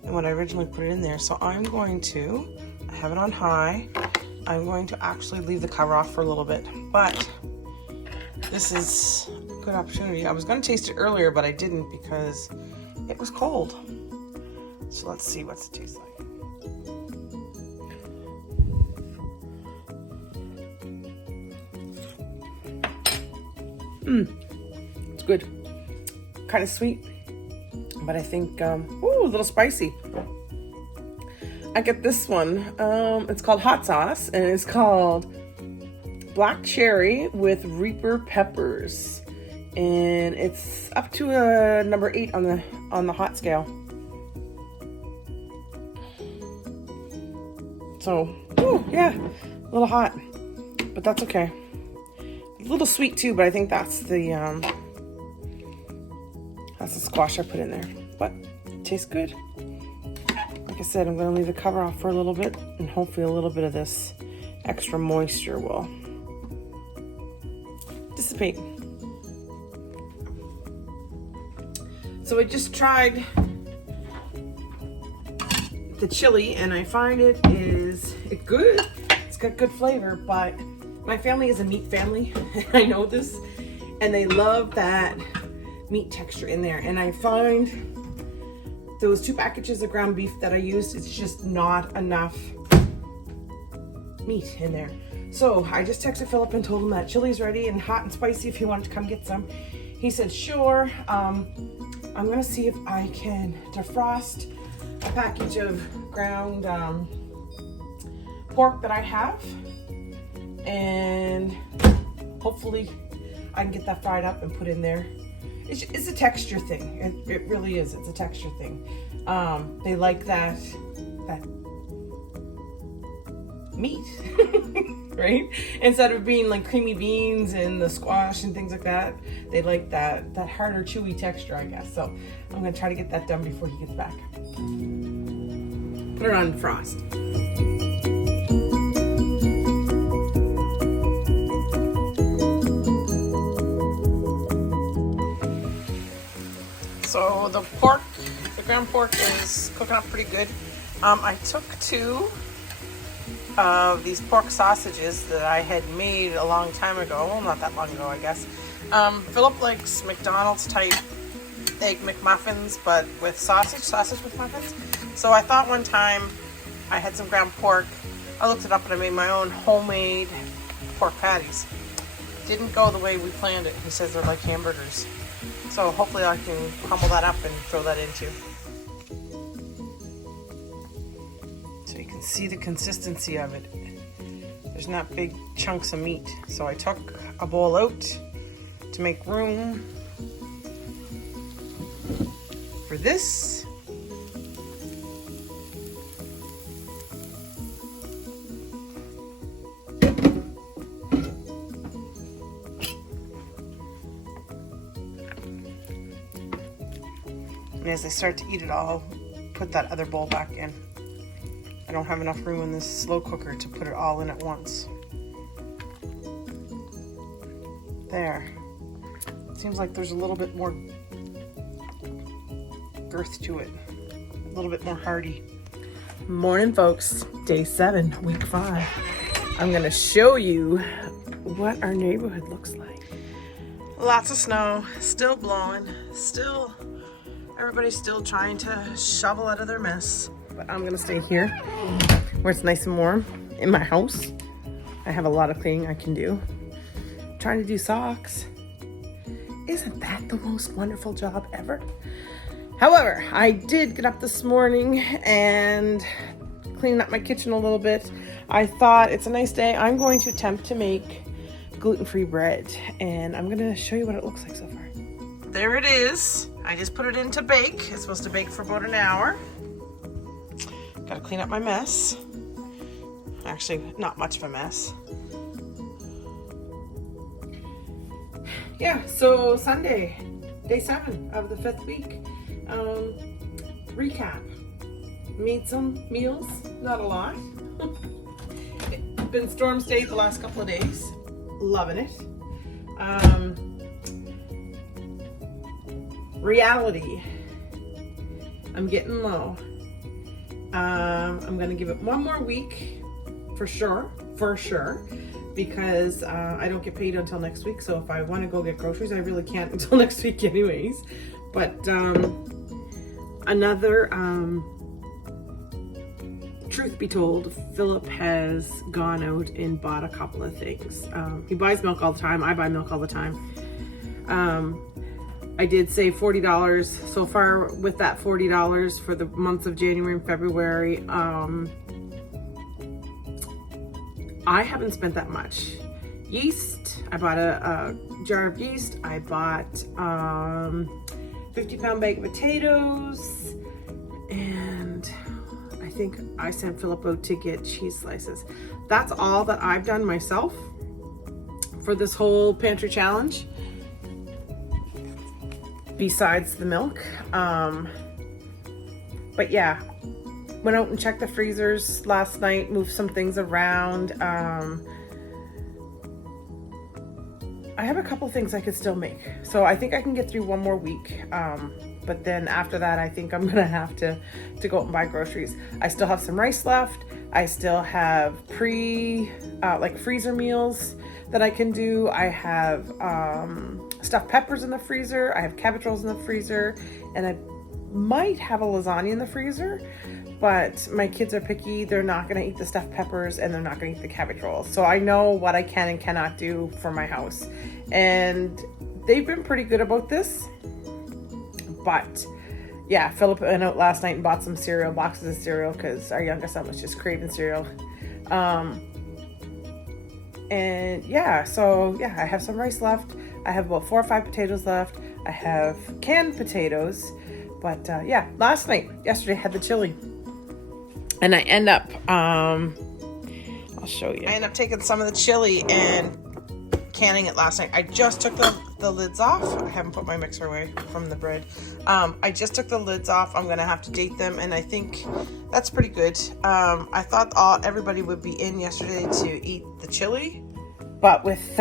than what I originally put it in there. So I'm going to, I have it on high. I'm going to actually leave the cover off for a little bit, but this is a good opportunity. I was going to taste it earlier, but I didn't because it was cold. So let's see what's it taste like. It's good. Kind of sweet, but I think, ooh, a little spicy. I get this one. It's called hot sauce, and it's called black cherry with Reaper peppers, and it's up to a number 8 on the hot scale. So, ooh, yeah, a little hot, but that's okay. A little sweet too, but I think that's the That's the squash I put in there, but it tastes good. Like I said, I'm gonna leave the cover off for a little bit, and hopefully a little bit of this extra moisture will dissipate. So I just tried the chili, and I find it's good. It's got good flavor, but my family is a meat family. I know this, and they love that meat texture in there. And I find those 2 packages of ground beef that I used, it's just not enough meat in there. So I just texted Philip and told him that chili's ready and hot and spicy if he wanted to come get some. He said, sure. I'm gonna see if I can defrost a package of ground pork that I have, and hopefully I can get that fried up and put in there. It's a texture thing. It really is. It's a texture thing. They like that meat, right? Instead of being like creamy beans and the squash and things like that, they like that harder, chewy texture, I guess. So I'm gonna try to get that done before he gets back. Put it on frost. So the ground pork is cooking up pretty good. I took 2 of these pork sausages that I had made a long time ago. Well, not that long ago, I guess. Philip likes McDonald's type egg McMuffins, but with sausage McMuffins. So I thought one time I had some ground pork. I looked it up and I made my own homemade pork patties. Didn't go the way we planned it. He says they're like hamburgers. So hopefully I can crumble that up and throw that into. So you can see the consistency of it. There's not big chunks of meat. So I took a bowl out to make room for this. And as I start to eat it, I'll put that other bowl back in. I don't have enough room in this slow cooker to put it all in at once. There. Seems like there's a little bit more girth to it. A little bit more hearty. Morning, folks. Day 7, week 5. I'm gonna show you what our neighborhood looks like. Lots of snow, still blowing, everybody's still trying to shovel out of their mess. But I'm gonna stay here where it's nice and warm in my house. I have a lot of cleaning I can do. I'm trying to do socks. Isn't that the most wonderful job ever? However, I did get up this morning and clean up my kitchen a little bit. I thought it's a nice day. I'm going to attempt to make gluten-free bread, and I'm gonna show you what it looks like so far. There it is. I just put it in to bake. It's supposed to bake for about an hour. Gotta clean up my mess. Actually, not much of a mess. Yeah, so Sunday, day 7 of the 5th week. Recap. Made some meals, not a lot. Been storm stayed the last couple of days. Loving it. Reality. I'm getting low. I'm gonna give it 1 more week for sure, because I don't get paid until next week. So if I want to go get groceries, I really can't until next week anyways. But another truth be told, Philip has gone out and bought a couple of things. He buys milk all the time. I buy milk all the time. I did save $40 so far with that $40 for the months of January and February. I haven't spent that much. Yeast, I bought a jar of yeast. I bought 50-pound bag of potatoes, and I think I sent Philip out to get cheese slices. That's all that I've done myself for this whole pantry challenge. besides the milk. But yeah, went out and checked the freezers last night, moved some things around. I have a couple things I could still make. So I think I can get through one more week. But then after that, I think I'm gonna have to go out and buy groceries. I still have some rice left. I still have like freezer meals that I can do. I have stuffed peppers in the freezer. I have cabbage rolls in the freezer, and I might have a lasagna in the freezer. But my kids are picky. They're not gonna eat the stuffed peppers, and they're not gonna eat the cabbage rolls. So I know what I can and cannot do for my house. And they've been pretty good about this. But yeah, Philip went out last night and bought some cereal, boxes of cereal, because our youngest son was just craving cereal. And yeah, so yeah, I have some rice left. I have about 4 or 5 potatoes left. I have canned potatoes. But yeah, yesterday I had the chili. And I end up, I'll show you. I end up taking some of the chili and canning it last night. I just took the lids off. I haven't put my mixer away from the bread. I just took the lids off. I'm gonna have to date them, and I think that's pretty good. I thought everybody would be in yesterday to eat the chili, but with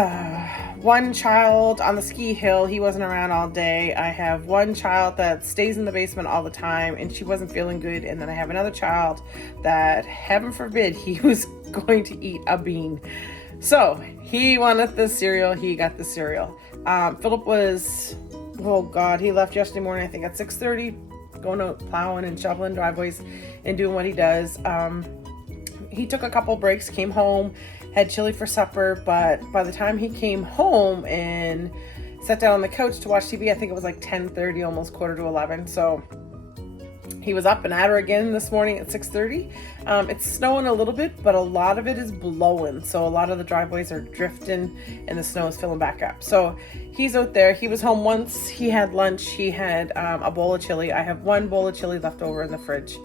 one child on the ski hill, he wasn't around all day. I have one child that stays in the basement all the time, and she wasn't feeling good. And then I have another child that, heaven forbid, he was going to eat a bean. So he wanted the cereal. He got the cereal. Philip was, oh God, he left yesterday morning, I think at 6:30, going out plowing and shoveling driveways and doing what he does. He took a couple breaks, came home, had chili for supper, but by the time he came home and sat down on the couch to watch TV, I think it was like 10:30, almost 10:45. So he was up and at her again this morning at 6:30. It's snowing a little bit, but a lot of it is blowing. So a lot of the driveways are drifting and the snow is filling back up. So he's out there. He was home once. He had lunch. He had a bowl of chili. I have one bowl of chili left over in the fridge.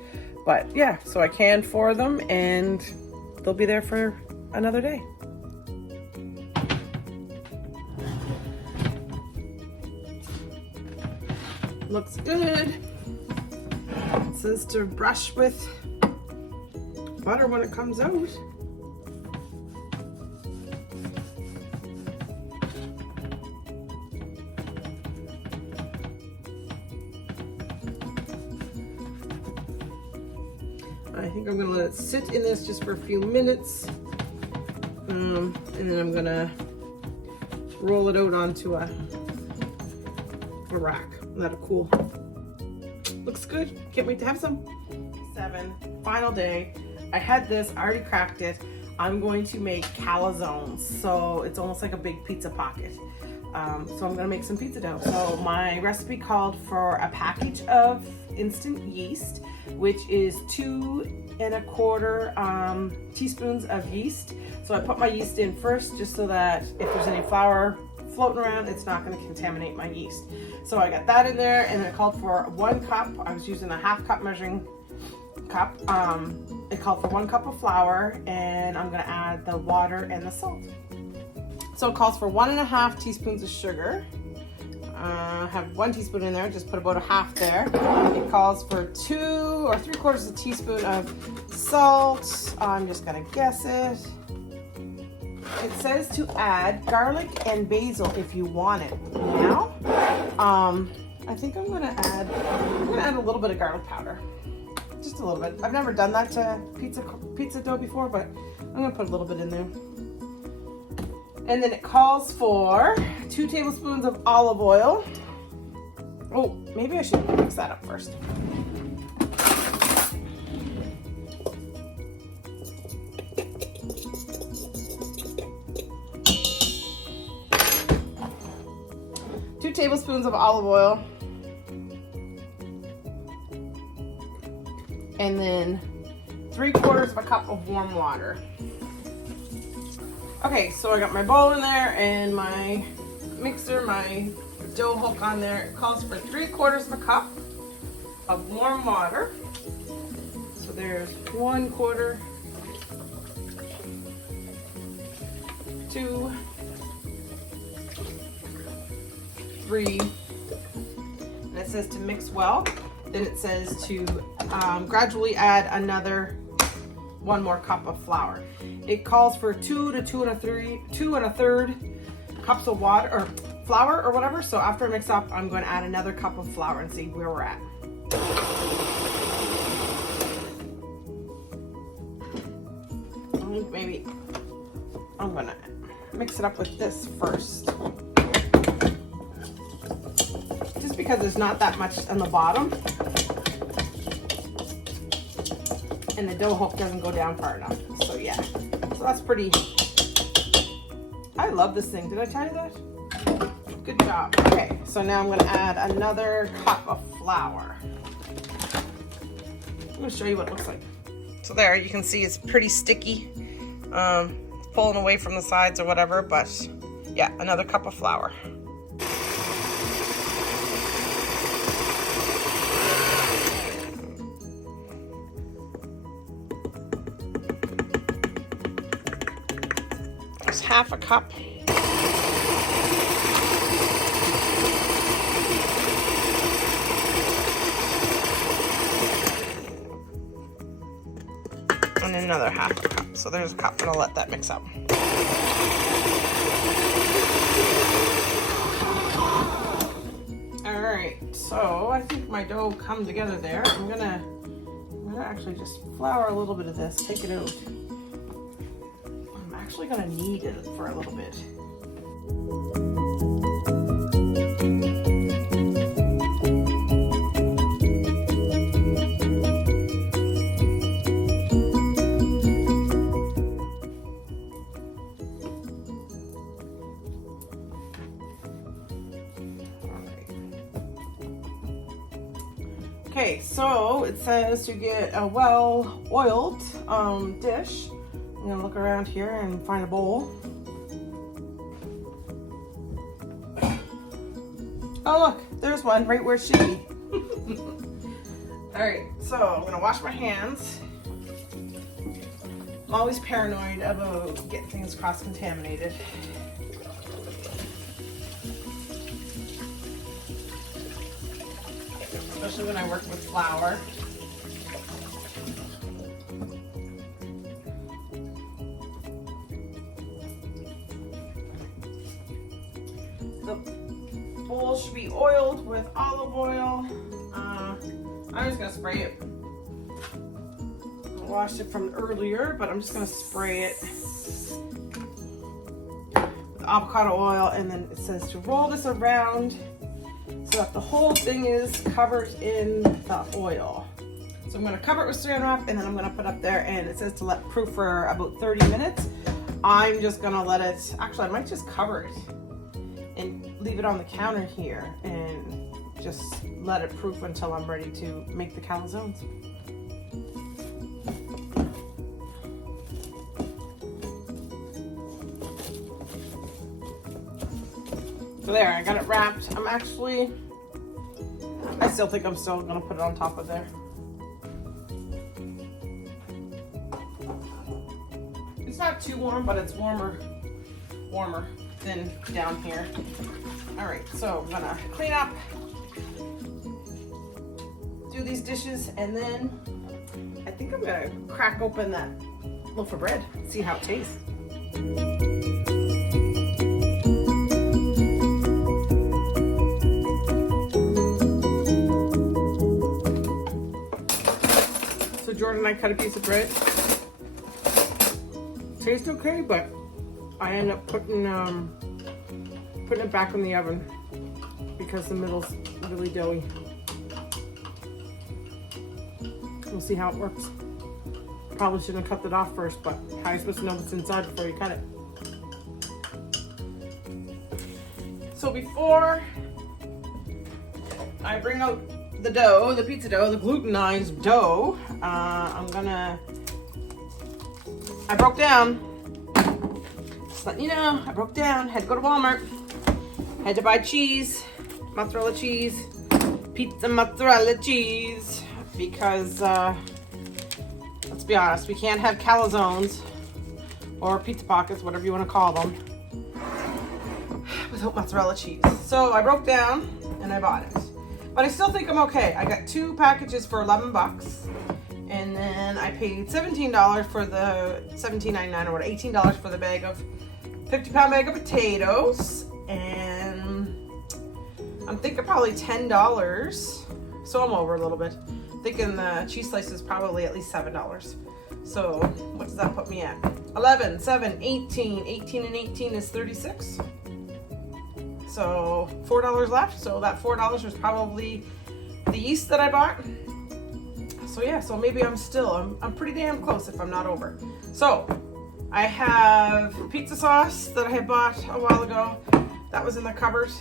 But yeah, so I canned 4 of them, and they'll be there for another day. Looks good. It says to brush with butter when it comes out. I think I'm gonna let it sit in this just for a few minutes. And then I'm gonna roll it out onto a rack. Let it cool. Looks good. Can't wait to have some. 7, final day. I had this, I already cracked it. I'm going to make calzones. So it's almost like a big pizza pocket. So I'm gonna make some pizza dough. So my recipe called for a package of instant yeast, which is 2 1/4 teaspoons of yeast. So I put my yeast in first, just so that if there's any flour floating around, it's not going to contaminate my yeast. So I got that in there, and it called for 1 cup. I was using a 1/2 cup measuring cup. It called for 1 cup of flour, and I'm going to add the water and the salt. So it calls for 1 1/2 teaspoons of sugar. Have 1 teaspoon in there, just put about a half there. It calls for 2 or 3/4 a teaspoon of salt. I'm just gonna guess it. It says to add garlic and basil if you want it. Now, I think I'm gonna add a little bit of garlic powder, just a little bit. I've never done that to pizza dough before, but I'm gonna put a little bit in there. And then it calls for 2 tablespoons of olive oil. Oh, maybe I should mix that up first. Two tablespoons of olive oil. And then 3/4 cup of warm water. Okay, so I got my bowl in there and my mixer, my dough hook on there. It calls for 3/4 cup of warm water. So there's 1/4, 2, 3, it says to mix well. Then it says to gradually add one more cup of flour. It calls for 2 to 2 1/3 cups of water or flour or whatever. So after I mix up, I'm going to add another cup of flour and see where we're at. I think maybe I'm going to mix it up with this first. Just because there's not that much on the bottom. And the dough hook doesn't go down far enough. So yeah, so that's pretty. I love this thing. Did I tell you that? Good job. Okay, so now I'm gonna add another cup of flour. I'm gonna show you what it looks like. So there, you can see it's pretty sticky. It's pulling away from the sides or whatever, but yeah, another cup of flour. Half a cup. And another half a cup. So there's a cup, and I'll let that mix up. All right, so I think my dough come together there. I'm gonna actually just flour a little bit of this, take it out. Actually gonna knead it for a little bit. Okay, so it says to get a well-oiled dish. I'm gonna look around here and find a bowl. Oh look, there's one right where it should be. All right, so I'm gonna wash my hands. I'm always paranoid about getting things cross-contaminated. Especially when I work with flour. The bowl should be oiled with olive oil. I'm just gonna spray it. I washed it from earlier, but I'm just gonna spray it with avocado oil, and then it says to roll this around so that the whole thing is covered in the oil. So I'm gonna cover it with Saran wrap, and then I'm gonna put up there, and it says to let proof for about 30 minutes. I'm just gonna let it, actually I might just cover it and leave it on the counter here and just let it proof until I'm ready to make the calzones. So there, I got it wrapped. I still think I'm still gonna put it on top of there. It's not too warm, but it's warmer than down here. All right, so I'm gonna clean up, do these dishes, and then I think I'm gonna crack open that loaf of bread, see how it tastes. So Jordan and I cut a piece of bread. Tastes okay, but I end up putting it back in the oven because the middle's really doughy. We'll see how it works. Probably shouldn't have cut it off first, but how are you supposed to know what's inside before you cut it? So before I bring out the dough, the pizza dough, the glutenized dough, I broke down. Just letting you know, I broke down. Had to go to Walmart. Had to buy cheese, mozzarella cheese, pizza mozzarella cheese, because let's be honest, we can't have calzones or pizza pockets, whatever you want to call them, without mozzarella cheese. So I broke down and I bought it. But I still think I'm okay. I got 2 packages for 11 bucks. And then I paid $17 for the $17.99 or what, $18 for the bag of 50-pound bag of potatoes. And I'm thinking probably $10. So I'm over a little bit. Thinking the cheese slice is probably at least $7. So what does that put me at? 11, 7, 18. 18 and 18 is 36. So $4 left. So that $4 was probably the yeast that I bought. So yeah, so maybe I'm pretty damn close if I'm not over. So I have pizza sauce that I had bought a while ago. That was in the cupboard.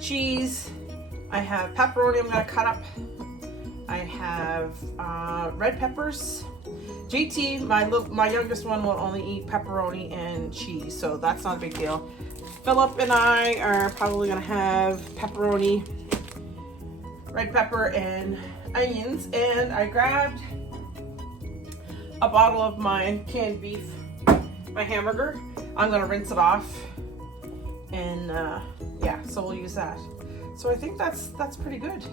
Cheese. I have pepperoni I'm gonna cut up. I have red peppers. JT, my youngest one, will only eat pepperoni and cheese, so that's not a big deal. Philip and I are probably gonna have pepperoni, red pepper, and onions. And I grabbed a bottle of my canned beef, my hamburger. I'm gonna rinse it off, and yeah, so we'll use that. So I think that's pretty good.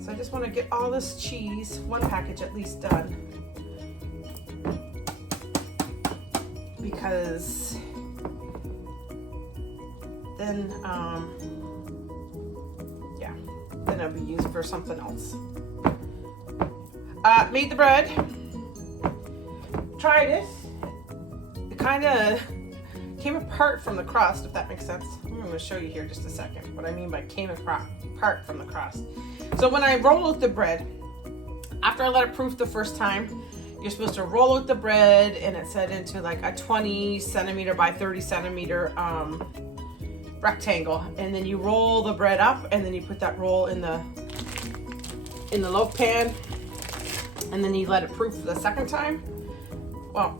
So I just want to get all this cheese, 1 package at least, done, because then yeah, then it'll be used for something else. Made the bread, tried it. It kind of came apart from the crust, if that makes sense. I'm going to show you here just a second what I mean by came apart from the crust. So when I roll out the bread, after I let it proof the first time, you're supposed to roll out the bread, and it set into like a 20 centimeter by 30 centimeter rectangle, and then you roll the bread up, and then you put that roll in the loaf pan, and then you let it proof the second time. Well,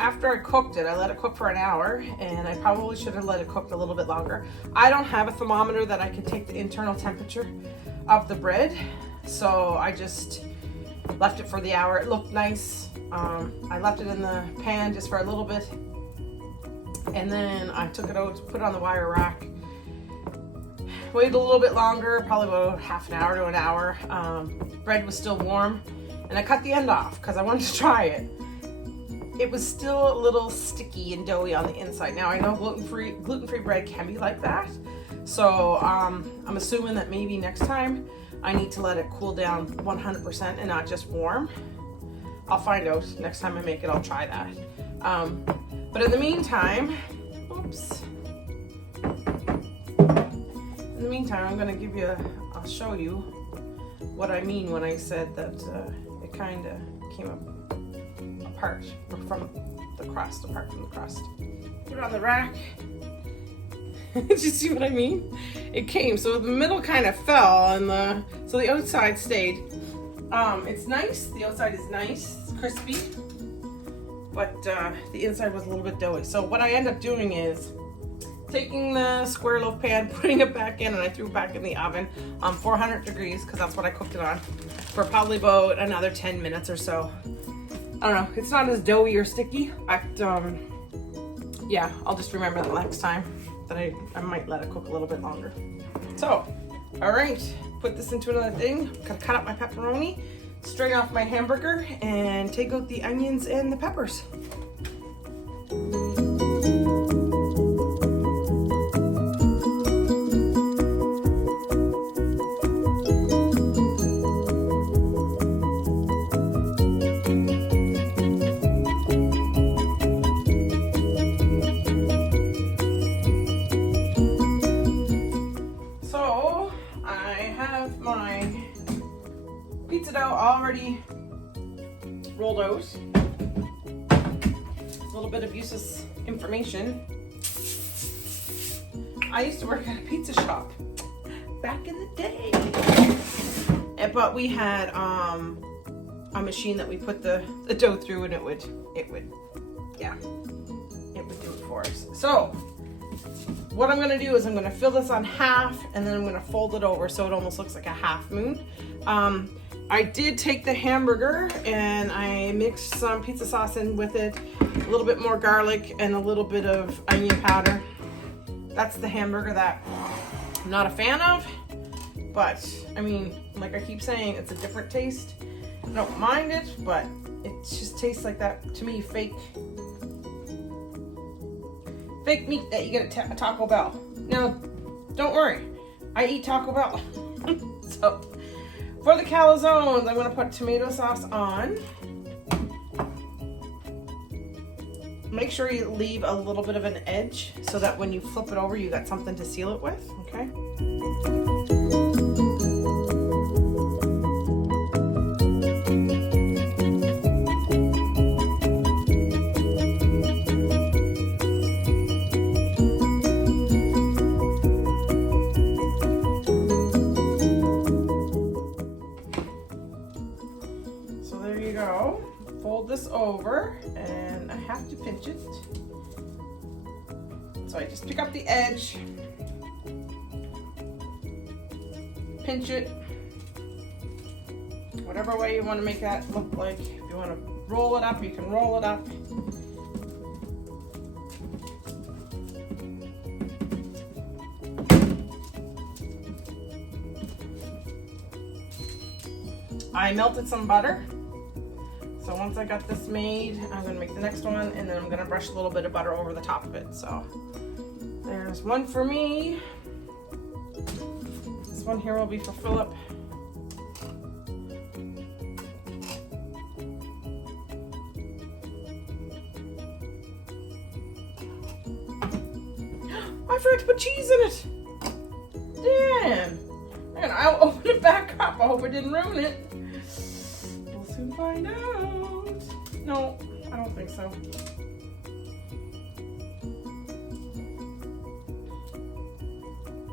after I cooked it, I let it cook for an hour, and I probably should have let it cook a little bit longer. I don't have a thermometer that I can take the internal temperature of the bread, so I just left it for the hour. It looked nice. I left it in the pan just for a little bit, and then I took it out, put it on the wire rack, waited a little bit longer, probably about half an hour to an hour. Bread was still warm, and I cut the end off because I wanted to try it. It was still a little sticky and doughy on the inside. Now I know gluten-free bread can be like that, so I'm assuming that maybe next time I need to let it cool down 100% and not just warm. I'll find out next time I make it. I'll try that. But in the meantime, I'm gonna give you. I'll show you what I mean when I said that it kind of came up apart from the crust, apart from the crust. Put it on the rack. Did you see what I mean? It came, so the middle kind of fell, and so the outside stayed. It's nice. The outside is nice, it's crispy, but the inside was a little bit doughy. So what I end up doing is taking the square loaf pan, putting it back in, and I threw it back in the oven on 400 degrees because that's what I cooked it on for probably about another 10 minutes or so. I don't know, it's not as doughy or sticky, but yeah, I'll just remember the next time that I might let it cook a little bit longer. So, all right, put this into another thing, cut up my pepperoni, strain off my hamburger, and take out the onions and the peppers. Pizza dough already rolled out. A little bit of useless information. I used to work at a pizza shop back in the day, but we had a machine that we put the dough through, and it would do it for us. So what I'm gonna do is I'm gonna fill this on half, and then I'm gonna fold it over so it almost looks like a half moon. I did take the hamburger and I mixed some pizza sauce in with it, a little bit more garlic and a little bit of onion powder. That's the hamburger that I'm not a fan of, but I mean, like I keep saying, it's a different taste. I don't mind it, but it just tastes like that, to me, fake meat that you get at Taco Bell. Now, don't worry, I eat Taco Bell. So, for the calzones, I'm gonna put tomato sauce on. Make sure you leave a little bit of an edge so that when you flip it over, you got something to seal it with, okay? So there you go. Fold this over, and I have to pinch it. So I just pick up the edge, pinch it, whatever way you want to make that look like. If you want to roll it up, you can roll it up. I melted some butter. So once I got this made, I'm gonna make the next one, and then I'm gonna brush a little bit of butter over the top of it. So there's one for me. This one here will be for Philip. I forgot to put cheese in it. Damn. I'll open it back up. I hope I didn't ruin it. We'll soon find out. No, I don't think so.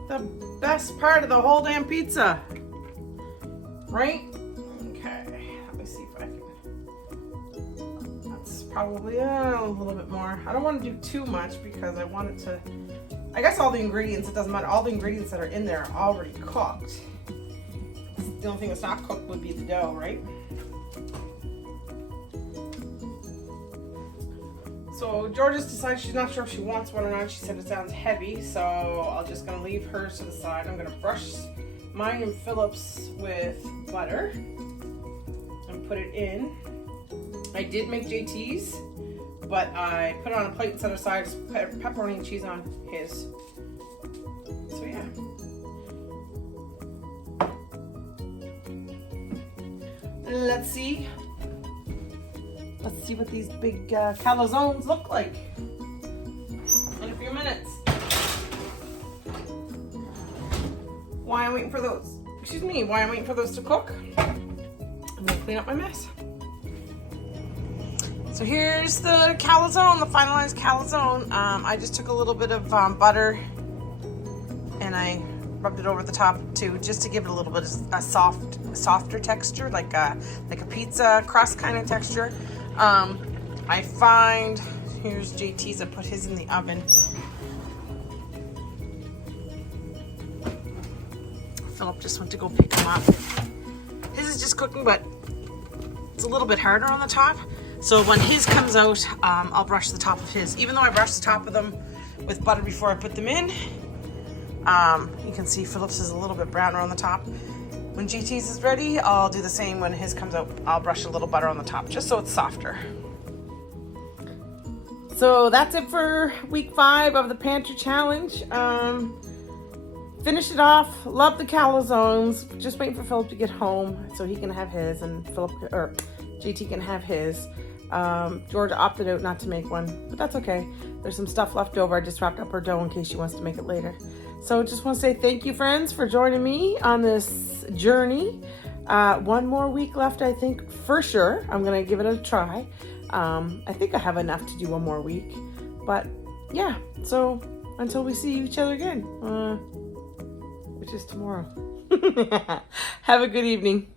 The best part of the whole damn pizza. Right? Okay, let me see if I can. That's probably a little bit more. I don't want to do too much because I want it to, I guess all the ingredients, it doesn't matter, all the ingredients that are in there are already cooked. The only thing that's not cooked would be the dough, right? So Georgia's decided she's not sure if she wants one or not. She said it sounds heavy, so I'm just gonna leave hers to the side. I'm gonna brush mine and Philip's with butter and put it in. I did make JT's, but I put it on a plate and set it aside, just put pepperoni and cheese on his. So yeah. Let's see what these big calzones look like in a few minutes. While I'm waiting for those, while I'm waiting for those to cook, I'm gonna clean up my mess. So here's the calzone, the finalized calzone. I just took a little bit of butter and I rubbed it over the top too, just to give it a little bit of a softer texture, like a pizza crust kind of texture. I find, here's JT's, I put his in the oven. Philip just went to go pick him up. His is just cooking, but it's a little bit harder on the top. So when his comes out, I'll brush the top of his. Even though I brushed the top of them with butter before I put them in, you can see Philip's is a little bit browner on the top. When JT's is ready, I'll do the same. When his comes out, I'll brush a little butter on the top, just so it's softer. So that's it for week 5 of the Pantry Challenge. Finished it off. Love the calzones. Just waiting for Philip to get home so he can have his, and JT can have his. Georgia opted out not to make one, but that's okay. There's some stuff left over. I just wrapped up her dough in case she wants to make it later. So just want to say thank you, friends, for joining me on this journey. One more week left, I think, for sure. I'm going to give it a try. I think I have enough to do one more week. But yeah, so until we see each other again, which is tomorrow. Have a good evening.